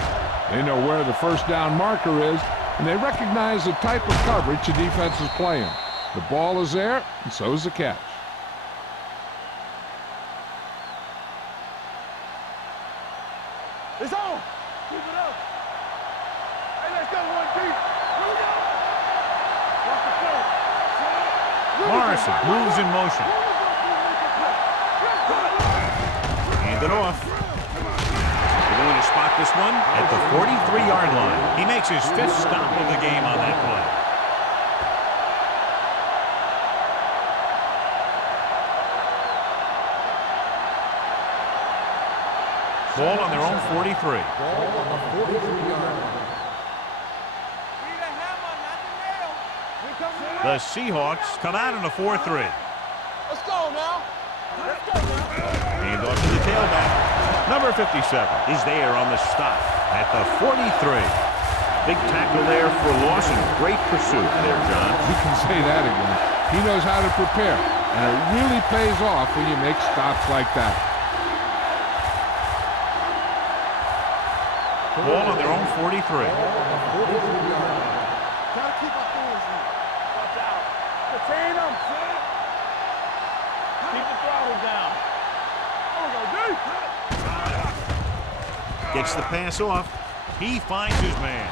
They know where the first down marker is, and they recognize the type of coverage the defense is playing. The ball is there, and so is the catch. Harrison moves in motion. Hand it off. They're going to spot this one at the 43-yard line. He makes his 5th stop of the game on that play. Ball on their own 43. Ball on the 43-yard line. The Seahawks come out in a 4-3. Let's go now. Let's go now. Hand off to the tailback. Number 57 is there on the stop at the 43. Big tackle there for loss and great pursuit there, John. You can say that again. He knows how to prepare, and it really pays off when you make stops like that. Ball on their own 43. Gotta keep our hands in. Watch out. Contain them. Keep the throttle down. There we go, D. Gets the pass off. He finds his man.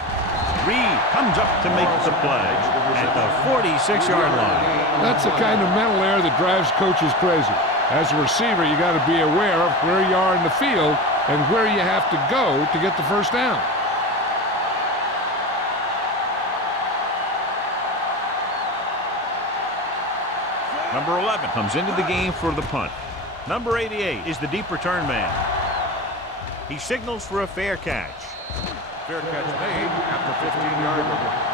Reed comes up to make the play at the 46-yard line. That's the kind of mental error that drives coaches crazy. As a receiver, you got to be aware of where you are in the field and where you have to go to get the first down. Number 11 comes into the game for the punt. Number 88 is the deep return man. He signals for a fair catch. Fair catch made at the 15-yard line.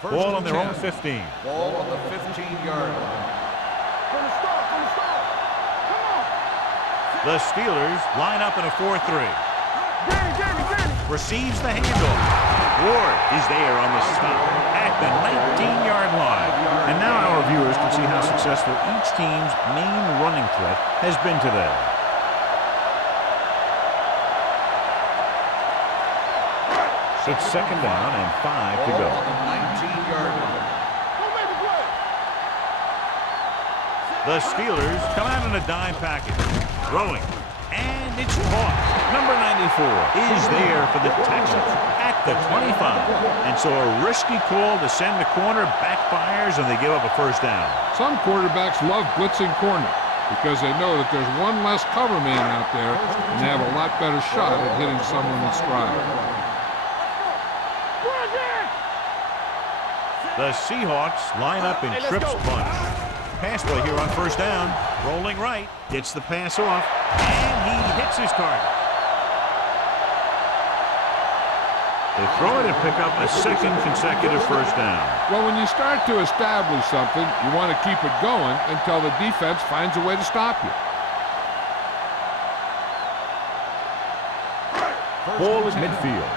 Ball on their own 15. Ball on the 15-yard line. From the start. Come on. The Steelers line up in a 4-3. Danny. Receives the handoff. Ward is there on the stop at the 19-yard line. And now our viewers can see how successful each team's main running threat has been today. It's 2nd down and 5 to go. Ball on the 19-yard line. Who made the play? The Steelers come out in a dime package. Throwing. And it's caught. Number 94 is there for the tackle at the 25. And so a risky call to send the corner backfires and they give up a first down. Some quarterbacks love blitzing corner because they know that there's one less cover man out there and they have a lot better shot at hitting someone in stride. The Seahawks line up in trips bunch. Pass play here on first down. Rolling right. Gets the pass off. And he hits his target. They throw it and pick up a 2nd consecutive first down. Well, when you start to establish something, you want to keep it going until the defense finds a way to stop you. Ball is midfield.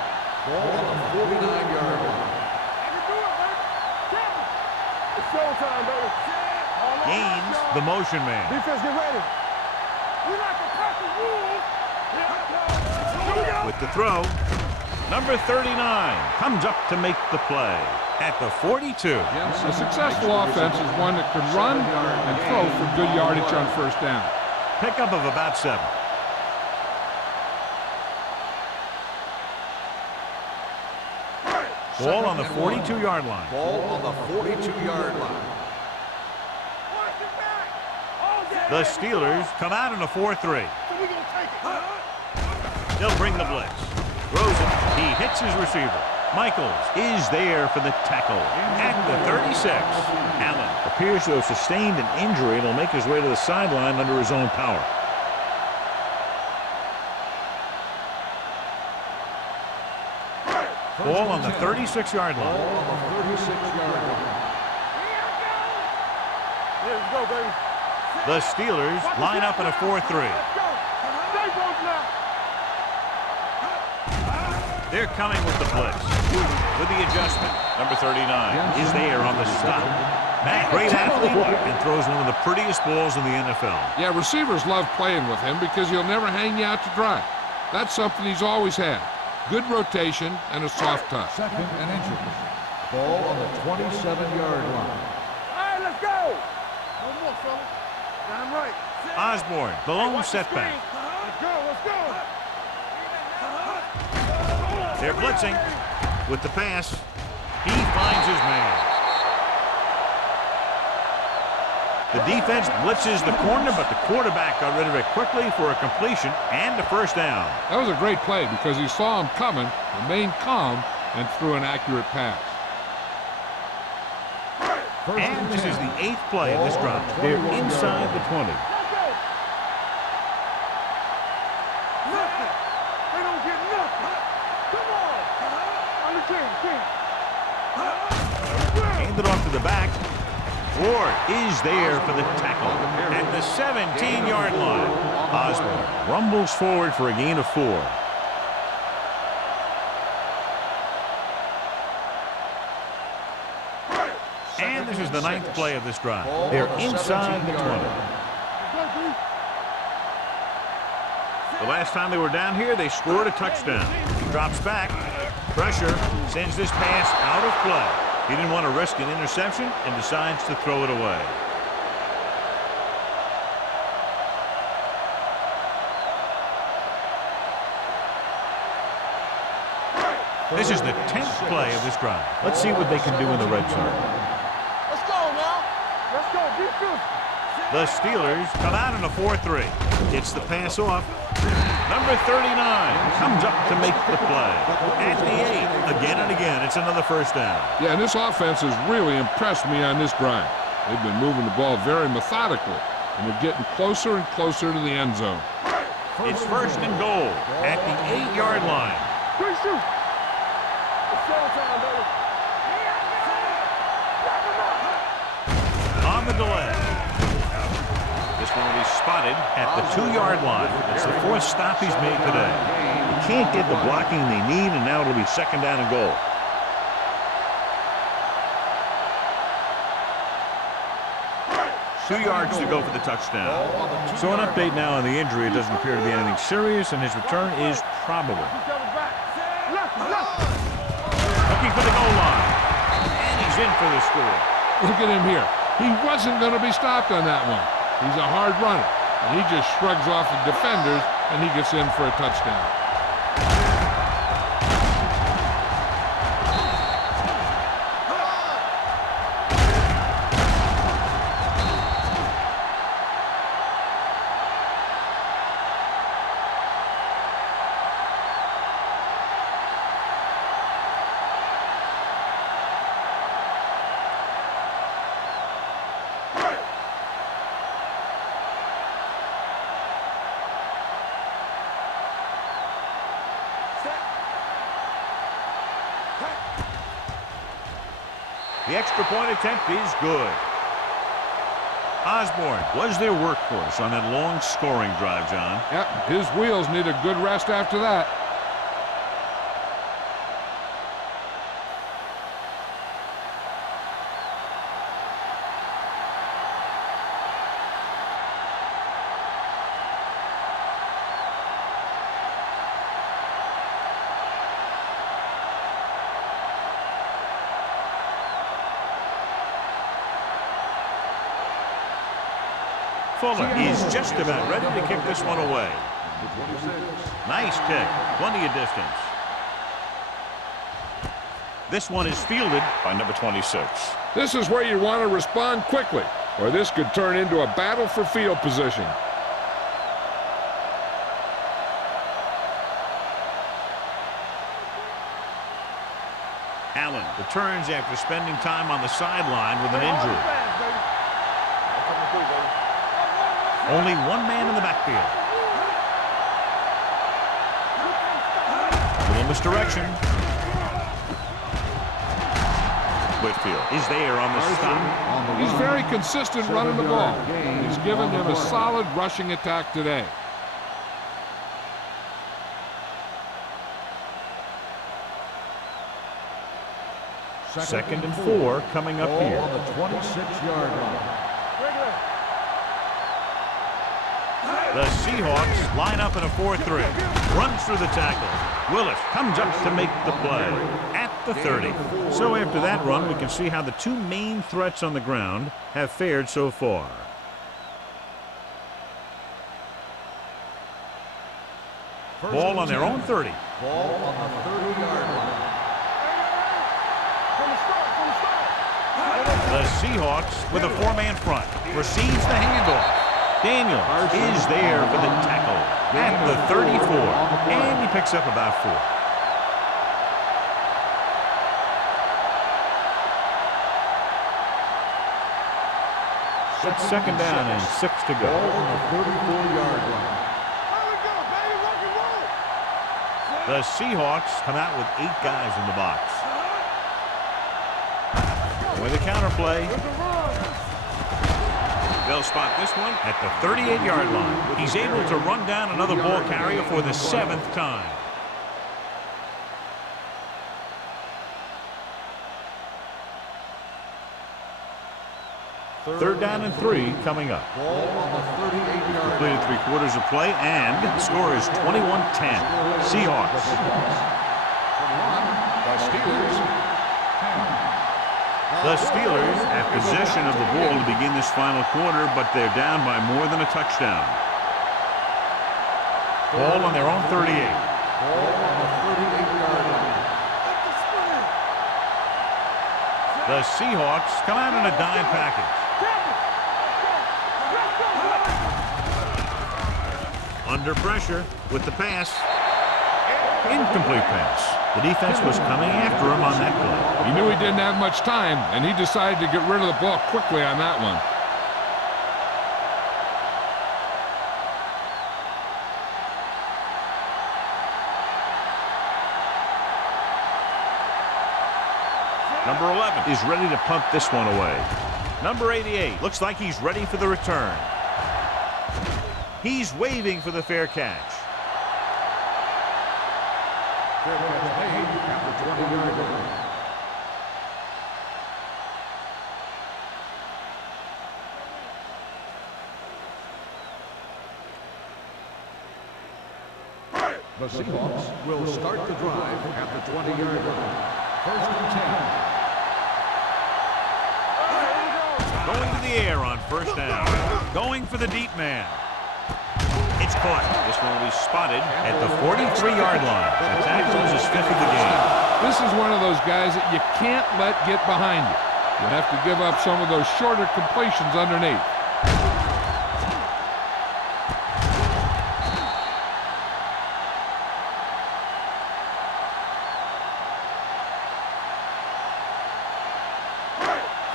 Ball on the 49-yard line. It's showtime, baby. Gains the motion man. Defense, get ready. We like to cut the rules. With the throw. Number 39 comes up to make the play at the 42. A successful offense is one that can run and throw for good yardage on first down. Pickup of about 7. Ball on the 42-yard line. Ball on the 42-yard line. The Steelers come out in a 4-3. They'll bring the blitz. Throws it. He hits his receiver. Michaels is there for the tackle at the 36. Allen appears to have sustained an injury and will make his way to the sideline under his own power. Ball on the 36-yard line. Ball on the 36-yard line. Let's go, baby. The Steelers line up in a 4-3. They're coming with the blitz. With the adjustment, number 39 is there on the stop. That great athlete and throws one of the prettiest balls in the NFL. Yeah, receivers love playing with him because he'll never hang you out to dry. That's something he's always had. Good rotation and a soft touch. 2nd and inches. Ball on the 27-yard line. All right, let's go. One more, fella. Damn right. Osborne, the lone setback. Let's go, let's go. They're blitzing with the pass. He finds his man. The defense blitzes the corner, but the quarterback got rid of it quickly for a completion and a first down. That was a great play because he saw him coming, remained calm, and threw an accurate pass. And this is the 8th play of this drive. They're inside the 20. Nothing. They don't get nothing. Come on. On the team. Hand it off to the back. Ward is there for the tackle at the 17-yard line. Osborne rumbles forward for a gain of 4. And this is the 9th play of this drive. They're inside the 20. The last time they were down here, they scored a touchdown. He drops back. Pressure sends this pass out of play. He didn't want to risk an interception and decides to throw it away. This is the 10th play of this drive. Let's see what they can do in the red zone. Let's go now. Let's go. Defense. The Steelers come out in a 4-3. It's the pass off. Number 39 comes up to make the play. At the 8, again and again, it's another first down. Yeah, and this offense has really impressed me on this drive. They've been moving the ball very methodically, and they're getting closer and closer to the end zone. It's first and goal at the 8-yard line. Quick shoot. It's showtime, baby. On the delay. This one will be spotted at the 2-yard line. It's the 4th stop he's made today. They can't get the blocking they need, and now it'll be second down and goal. Two yards to go for the touchdown. So an update now on the injury. It doesn't appear to be anything serious, and his return is probable. Looking for the goal line. And he's in for the score. Look at him here. He wasn't going to be stopped on that one. He's a hard runner, and he just shrugs off the defenders, and he gets in for a touchdown. The extra point attempt is good. Osborne was their workhorse on that long scoring drive, John. Yep, his wheels need a good rest after that. Fuller is just about ready to kick this one away. Nice kick, plenty of distance. This one is fielded by number 26. This is where you want to respond quickly, or this could turn into a battle for field position. Allen returns after spending time on the sideline with an injury. Only one man in the backfield. A little misdirection. Whitfield is there on the stop. He's very consistent running the ball. He's given them a solid rushing attack today. Second and 4 coming up here. On the 26-yard line. The Seahawks line up in a 4-3. Runs through the tackle. Willis comes up to make the play at the 30. So after that run, we can see how the two main threats on the ground have fared so far. Ball on their own 30. Ball on the 30-yard line. The Seahawks with a four-man front. Receives the handoff. Daniels is there for the tackle at the 34. And he picks up about 4. It's second down and 6 to go. Ball on the 34-yard line. The Seahawks come out with 8 guys in the box. With a counter play. They'll spot this one at the 38-yard line. He's able to run down another ball carrier for the 7th time. Third down and 3 coming up. Ball on the 38-yard line. Completed 3/4 of play, and the score is 21-10. Seahawks. The Steelers have possession of the ball to begin this final quarter, but they're down by more than a touchdown. Ball on their own 38. Ball on the 38-yard line. The Seahawks come out in a dime package. Under pressure with the pass. Incomplete pass. The defense was coming after him on that play. He knew he didn't have much time, and he decided to get rid of the ball quickly on that one. Number 11 is ready to punt this one away. Number 88 looks like he's ready for the return. He's waving for the fair catch. Fair catch made at the 20-yard line. The Seahawks will start the drive at the 20-yard line. First and 10. Going to the air on first down. Going for the deep man. It's caught. This one will be spotted at the 43-yard line. The tackle is his 5th of the game. This is one of those guys that you can't let get behind you. You have to give up some of those shorter completions underneath.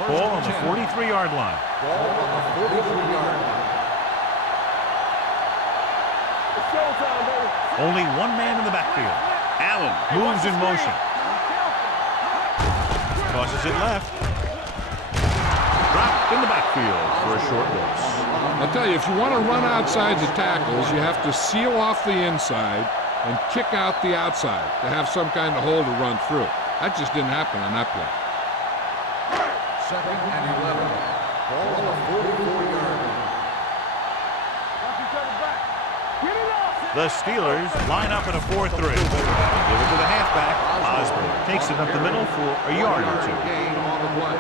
Ball on the 43-yard line. Ball on the 43-yard line. Only one man in the backfield. Allen moves in motion. Tosses it left. Dropped in the backfield for a short loss. I'll tell you, if you want to run outside the tackles, you have to seal off the inside and kick out the outside to have some kind of hole to run through. That just didn't happen on that play. Second and 11. Ball on the 44-yard line. The Steelers line up in a 4-3. Give it to the halfback. Osborne takes it up the middle for a yard or 2. Gain on the play.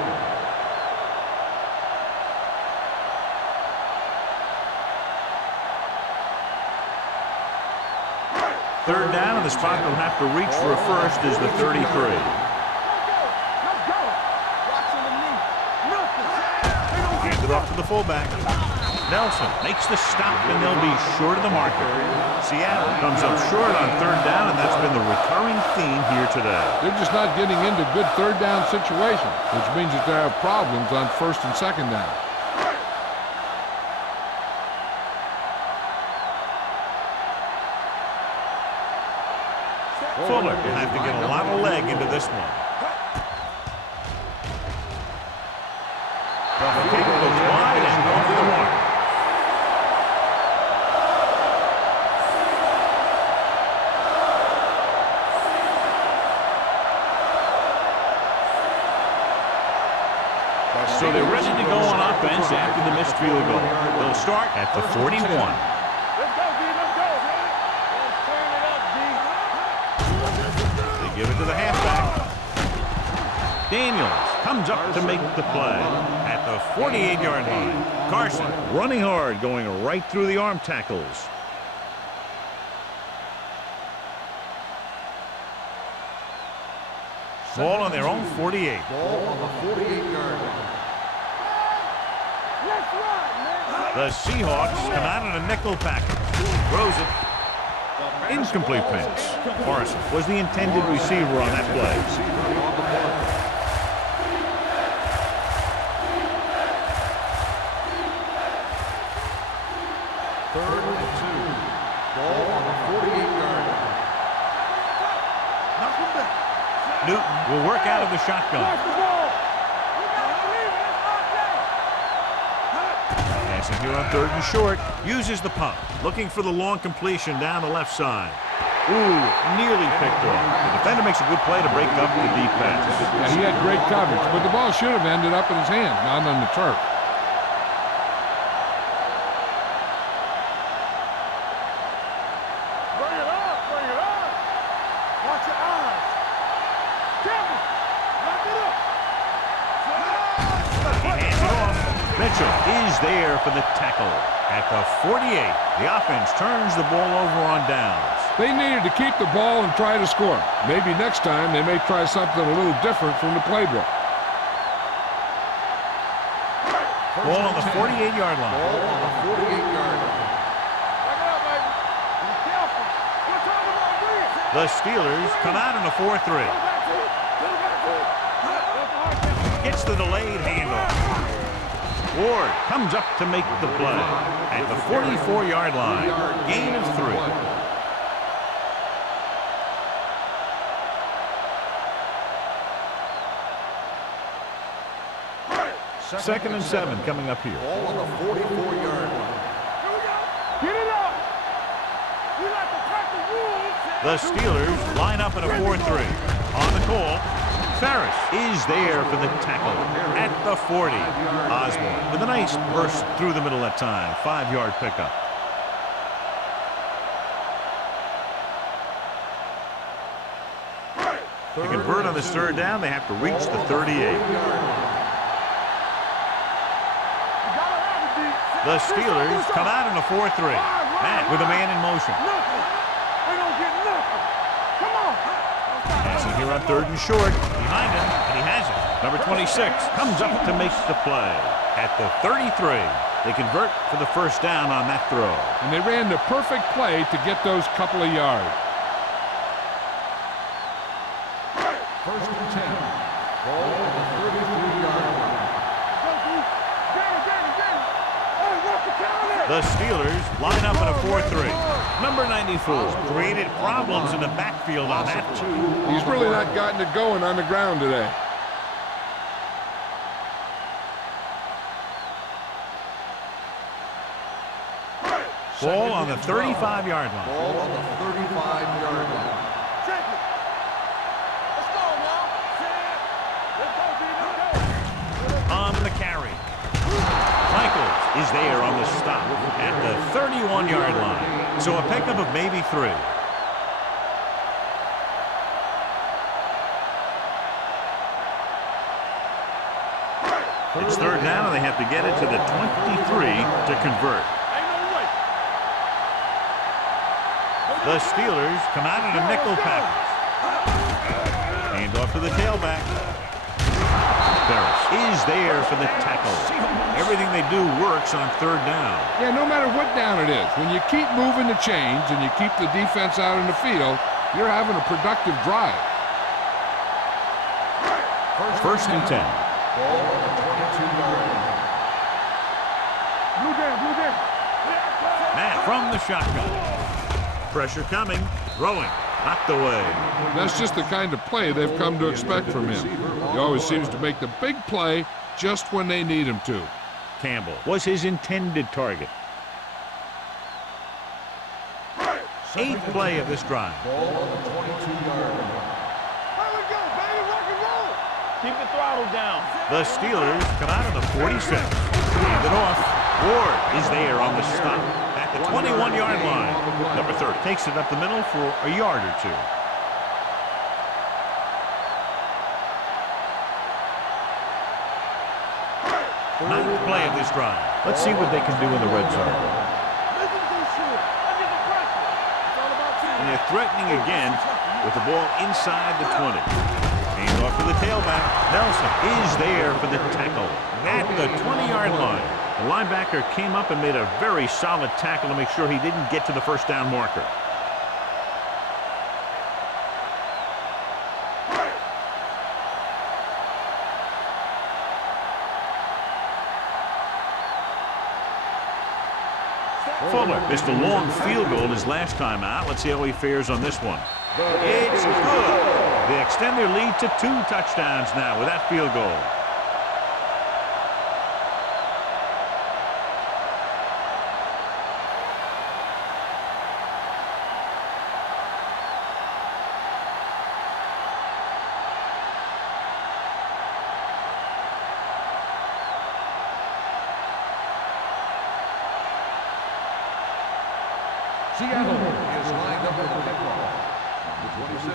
Third down, and the spot will have to reach for a first is the 33. Handed off to the fullback. Nelson makes the stop, and they'll be short of the marker. Seattle comes up short on third down, and that's been the recurring theme here today. They're just not getting into good third down situations, which means that they have problems on first and second down. Fuller will have to get a lot of leg into this one. The kick goes wide and off the mark. So they're ready to go on offense after the missed field goal. They'll start at the 41. Let's go, D. Let's go. Let's turn it up, D. They give it to the halfback. Daniels comes up to make the play at the 48-yard line. Carson running hard, going right through the arm tackles. Ball on their own 48. Ball on the 48-yard line. The Seahawks come out in a nickel package. Throws it. Incomplete pass. Morrison was the intended receiver on that play. Third and 2. Ball on the 48-yard line. Newton will work out of the shotgun. Passing here on 3rd and short. Uses the pump. Looking for the long completion down the left side. Ooh, nearly picked off. The defender makes a good play to break up the deep pass. Yeah, he had great coverage, but the ball should have ended up in his hand, not on the turf. Bring it up, bring it up. Watch your eyes. Careful. Lock it up. He hands it off. Mitchell is there for the tackle. At the 48, the offense turns the ball over on downs. They needed to keep the ball and try to score. Maybe next time they may try something a little different from the playbook. Ball on the 48-yard line. Ball on the 48-yard line. Lock it up, baby. Be careful. What time the ball bring it? The Steelers come out in a 4-3. Go back to it. Go back to it. Gets the delayed handoff. Ward comes up to make the play. At the 44-yard line, gain of 3. Second and 7 coming up here. Ball on the 44-yard line. Get it up. We like to crack the rules. The Steelers line up in a 4-3. On the call, Ferris is there for the tackle at the 40. Osborne with a nice burst through the middle that time. 5-yard pickup. To convert on this 3rd down, they have to reach the 38. The Steelers come out in a 4-3. Matt with a man in motion. Nothing. They don't get nothing. Come on. Passing here on 3rd and short. Behind him, and he has it. Number 26 comes up to make the play. At the 33, they convert for the 1st down on that throw. And they ran the perfect play to get those couple of yards. 1st and 10. Ball on the 33-yard line. The Steelers line up in a 4-3. Number 94 created problems in the backfield on that. He's really not gotten it going on the ground today. Ball on the 35-yard line. Ball on the 35-yard line. Check it. Let's go now. Let's go, D. On the carry. Michaels is there on the stop at the 31-yard line. So a pickup of maybe 3. It's 3rd down, and they have to get it to the 23 to convert. The Steelers come out in a nickel package. Hand off to the tailback. Ferris is there for the tackle. Everything they do works on 3rd down. Yeah, no matter what down it is, when you keep moving the chains and you keep the defense out in the field, you're having a productive drive. 1st and 10. Ball on the 22-yard line. Blue down. Matt from the shotgun. Pressure coming. Throwing. Knocked away. That's just the kind of play they've come to expect from him. He always seems to make the big play just when they need him to. Campbell was his intended target. 8th play of this drive. Ball on the 22-yard line. Here we go, baby. Rock and roll. Keep the throttle down. The Steelers come out of the 46. Hand it off. Ward is there on the stop at the 21-yard line. Number 30 takes it up the middle for a yard or 2. 9th play of this drive. Let's see what they can do in the red zone. And they're threatening again with the ball inside the 20. He's off to the tailback. Nelson is there for the tackle at the 20-yard line. The linebacker came up and made a very solid tackle to make sure he didn't get to the first down marker. Fuller missed a long field goal his last time out. Let's see how he fares on this one. It's good. They extend their lead to 2 touchdowns now with that field goal. Seattle is lined up with the kickoff. Number 26.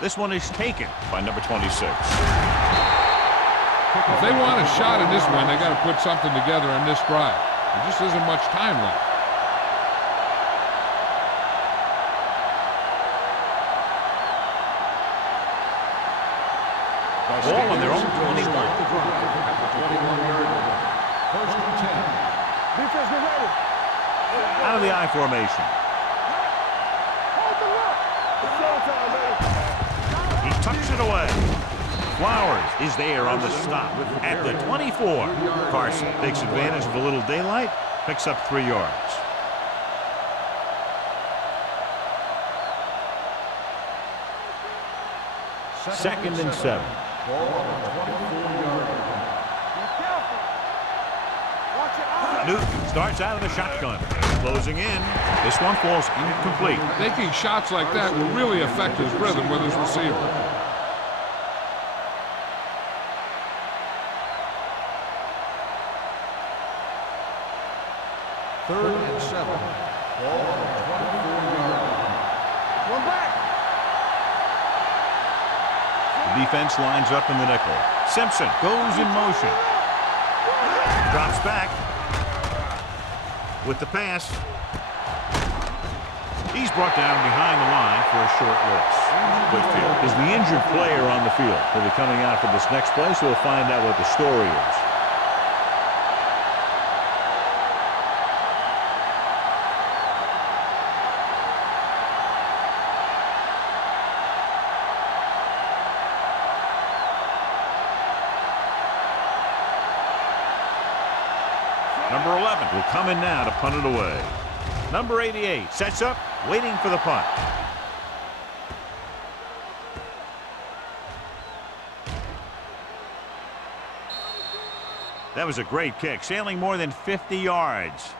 This one is taken by number 26. If they want a shot in this one, they got to put something together on this drive. There just isn't much time left. Ball on their own 21. First and 10. Defense, get ready. Out of the I formation. Hold the look. It's showtime, baby. He tucks it away. Flowers is there on the stop at the 24. Carson takes advantage of a little daylight, picks up 3 yards. Second and 7. Ball on the 24-yard line. Be careful. Watch your eyes. Newton starts out of the shotgun. Closing in. This one falls incomplete. Taking shots like that will really affect his rhythm with his receiver. Third and 7. Ball on the 24-yard line. One back. The defense lines up in the nickel. Simpson goes in motion. Drops back with the pass. He's brought down behind the line for a short loss. Whitfield is the injured player on the field. He'll be coming out for this next play, so we'll find out what the story is. Number 11 will come in now to punt it away. Number 88 sets up, waiting for the punt. That was a great kick, sailing more than 50 yards.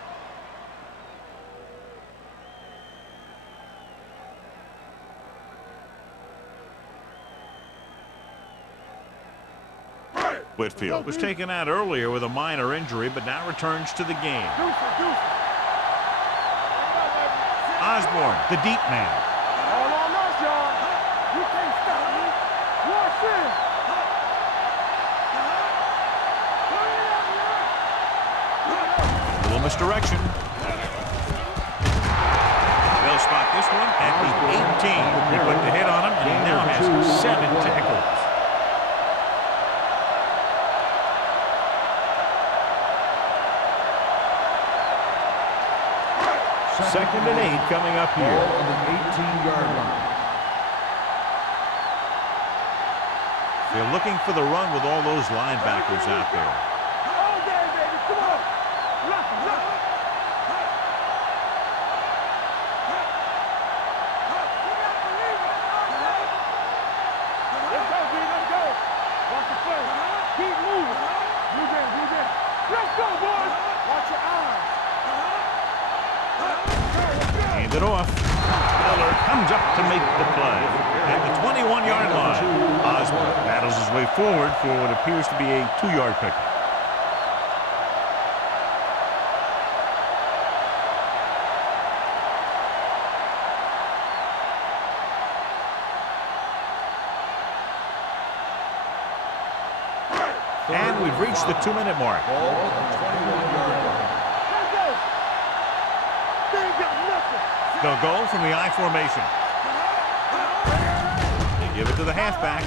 Whitfield was taken out earlier with a minor injury, but now returns to the game. Osborne, the deep man. All on us, y'all. You can't stop me. Watch this. A little misdirection. They'll spot this one at the 18. They put the hit on him, and he now has 7 tackles. Second and 8 coming up here. Ball on the 18-yard line. They're looking for the run with all those linebackers out there. All day, baby. Come on. Lock him, lock him. Let's go, B. Let's go. Watch the play. Keep moving. Move in, move in. Let's go, boys. Watch your eyes. Hand it off. Miller comes up to make the play at the 21-yard line. Osborne battles his way forward for what appears to be a 2-yard pickup. And we've reached the 2-minute mark. Ball on the 21-yard line. Let's go. They ain't got nothing. They'll go from the I formation. They give it to the halfback.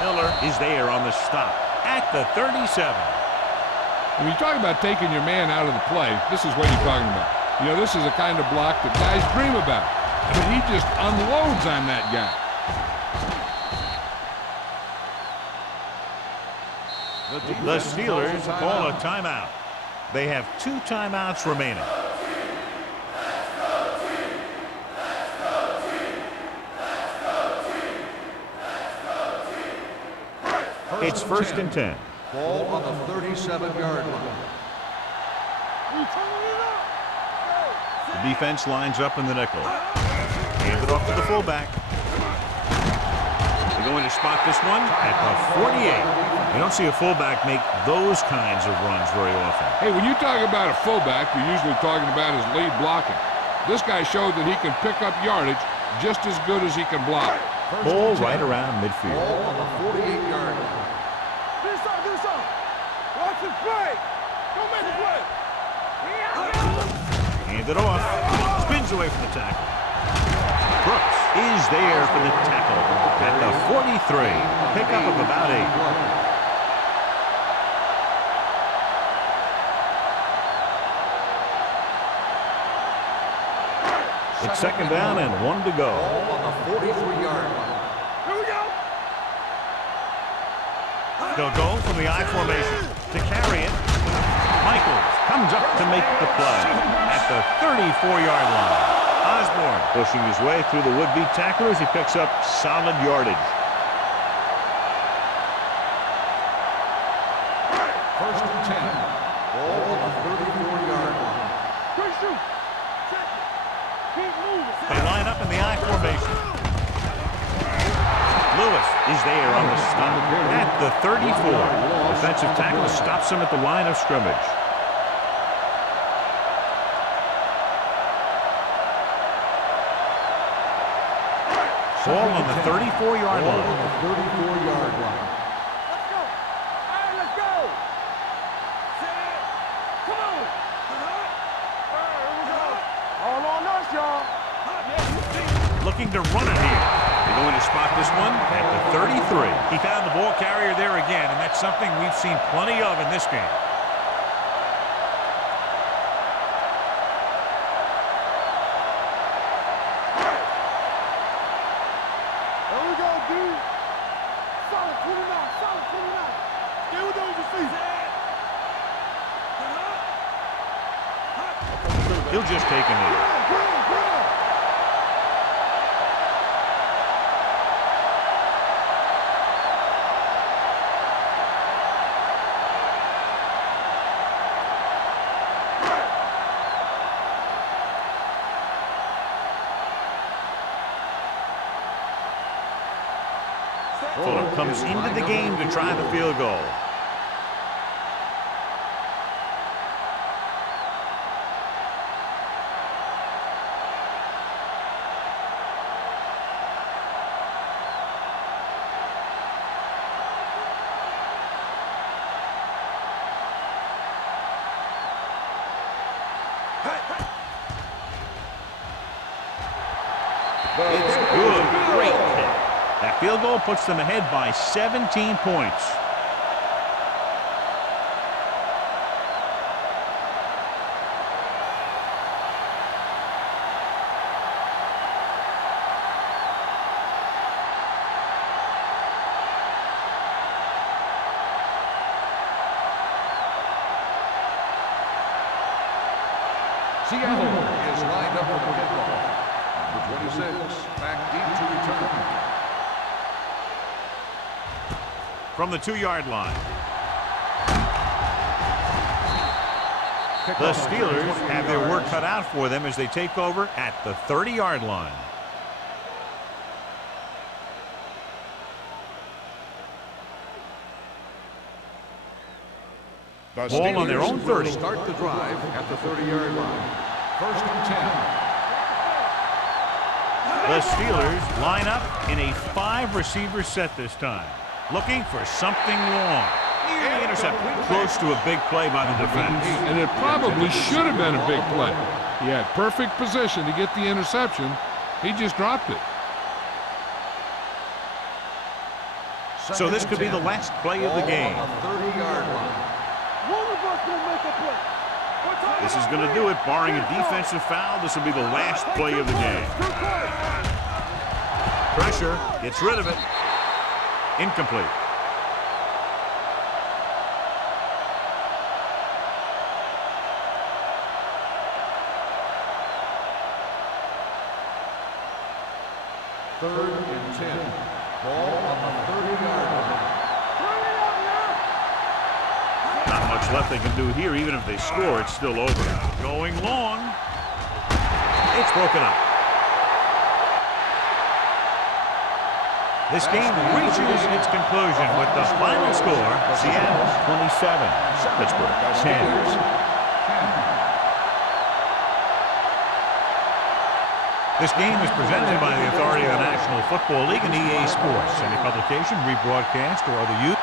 Miller is there on the stop at the 37. When you talk about taking your man out of the play, this is what you're talking about. You know, this is the kind of block that guys dream about. I mean, he just unloads on that guy. The Steelers call a timeout. They have 2 timeouts remaining. It's 1st and 10. Ball on the 37-yard line. The defense lines up in the nickel. Hand it off to the fullback. They're going to spot this one at the 48. You don't see a fullback make those kinds of runs very often. Hey, when you talk about a fullback, you're usually talking about his lead blocking. This guy showed that he can pick up yardage just as good as he can block. Ball right around midfield. Ball on the 48-yard line. Do something. Watch it play. Don't make a play. Hand it off. Spins away from the tackle. Brooks is there for the tackle at the 43. Pickup of about 8. It's 2nd down and 1 to go. Ball on the 43-yard line. Here we go. They'll go from the I formation to carry it. Michaels comes up to make the play at the 34-yard line. Osborne pushing his way through the would-be tacklers. He picks up solid yardage. 1st and 10. Ball on the 34-yard line. Quick shoot. Check it. Keep moving. They line up in the I formation. Lewis is there on the stop at the 34. Defensive tackle stops him at the line of scrimmage. Ball on the 34-yard Ball line. on the 34-yard line. Let's go. All right, let's go. Set. Come on. All right, here we go. All on us, y'all. Looking to run it here. They're going to spot this one at the 33. He found the ball carrier there again, and that's something we've seen plenty of in this game. There we go, dude. Solid 29. Stay with those feet. He'll just take a knee. Fuller comes into the game to try the field goal. It's good. Great kick. That field goal puts them ahead by 17 points. Seattle is lined up for the kickoff. Number 26, back deep to return. From the 2-yard line. The Steelers have their work cut out for them as they take over at the 30-yard line. Ball on their own 30. Start the drive at the 30-yard line. 1st and 10. The Steelers line up in a 5-receiver set this time, looking for something long. Nearly intercepted, close to a big play by the defense. And it probably should have been a big play. He had perfect position to get the interception. He just dropped it. So this could be the last play of the game. 30-yard line. One of us will make a play. This is going to do it. Barring a defensive foul, this will be the last play of the game. Pressure, gets rid of it. Incomplete. Third and 10. Ball on the 30-yard line. Not much left they can do here. Even if they score, it's still over. Going long. It's broken up. This game reaches its conclusion with the final score, Seattle 27, Pittsburgh 10. This game is presented by the authority of the National Football League and EA Sports. Any publication, rebroadcast, or other use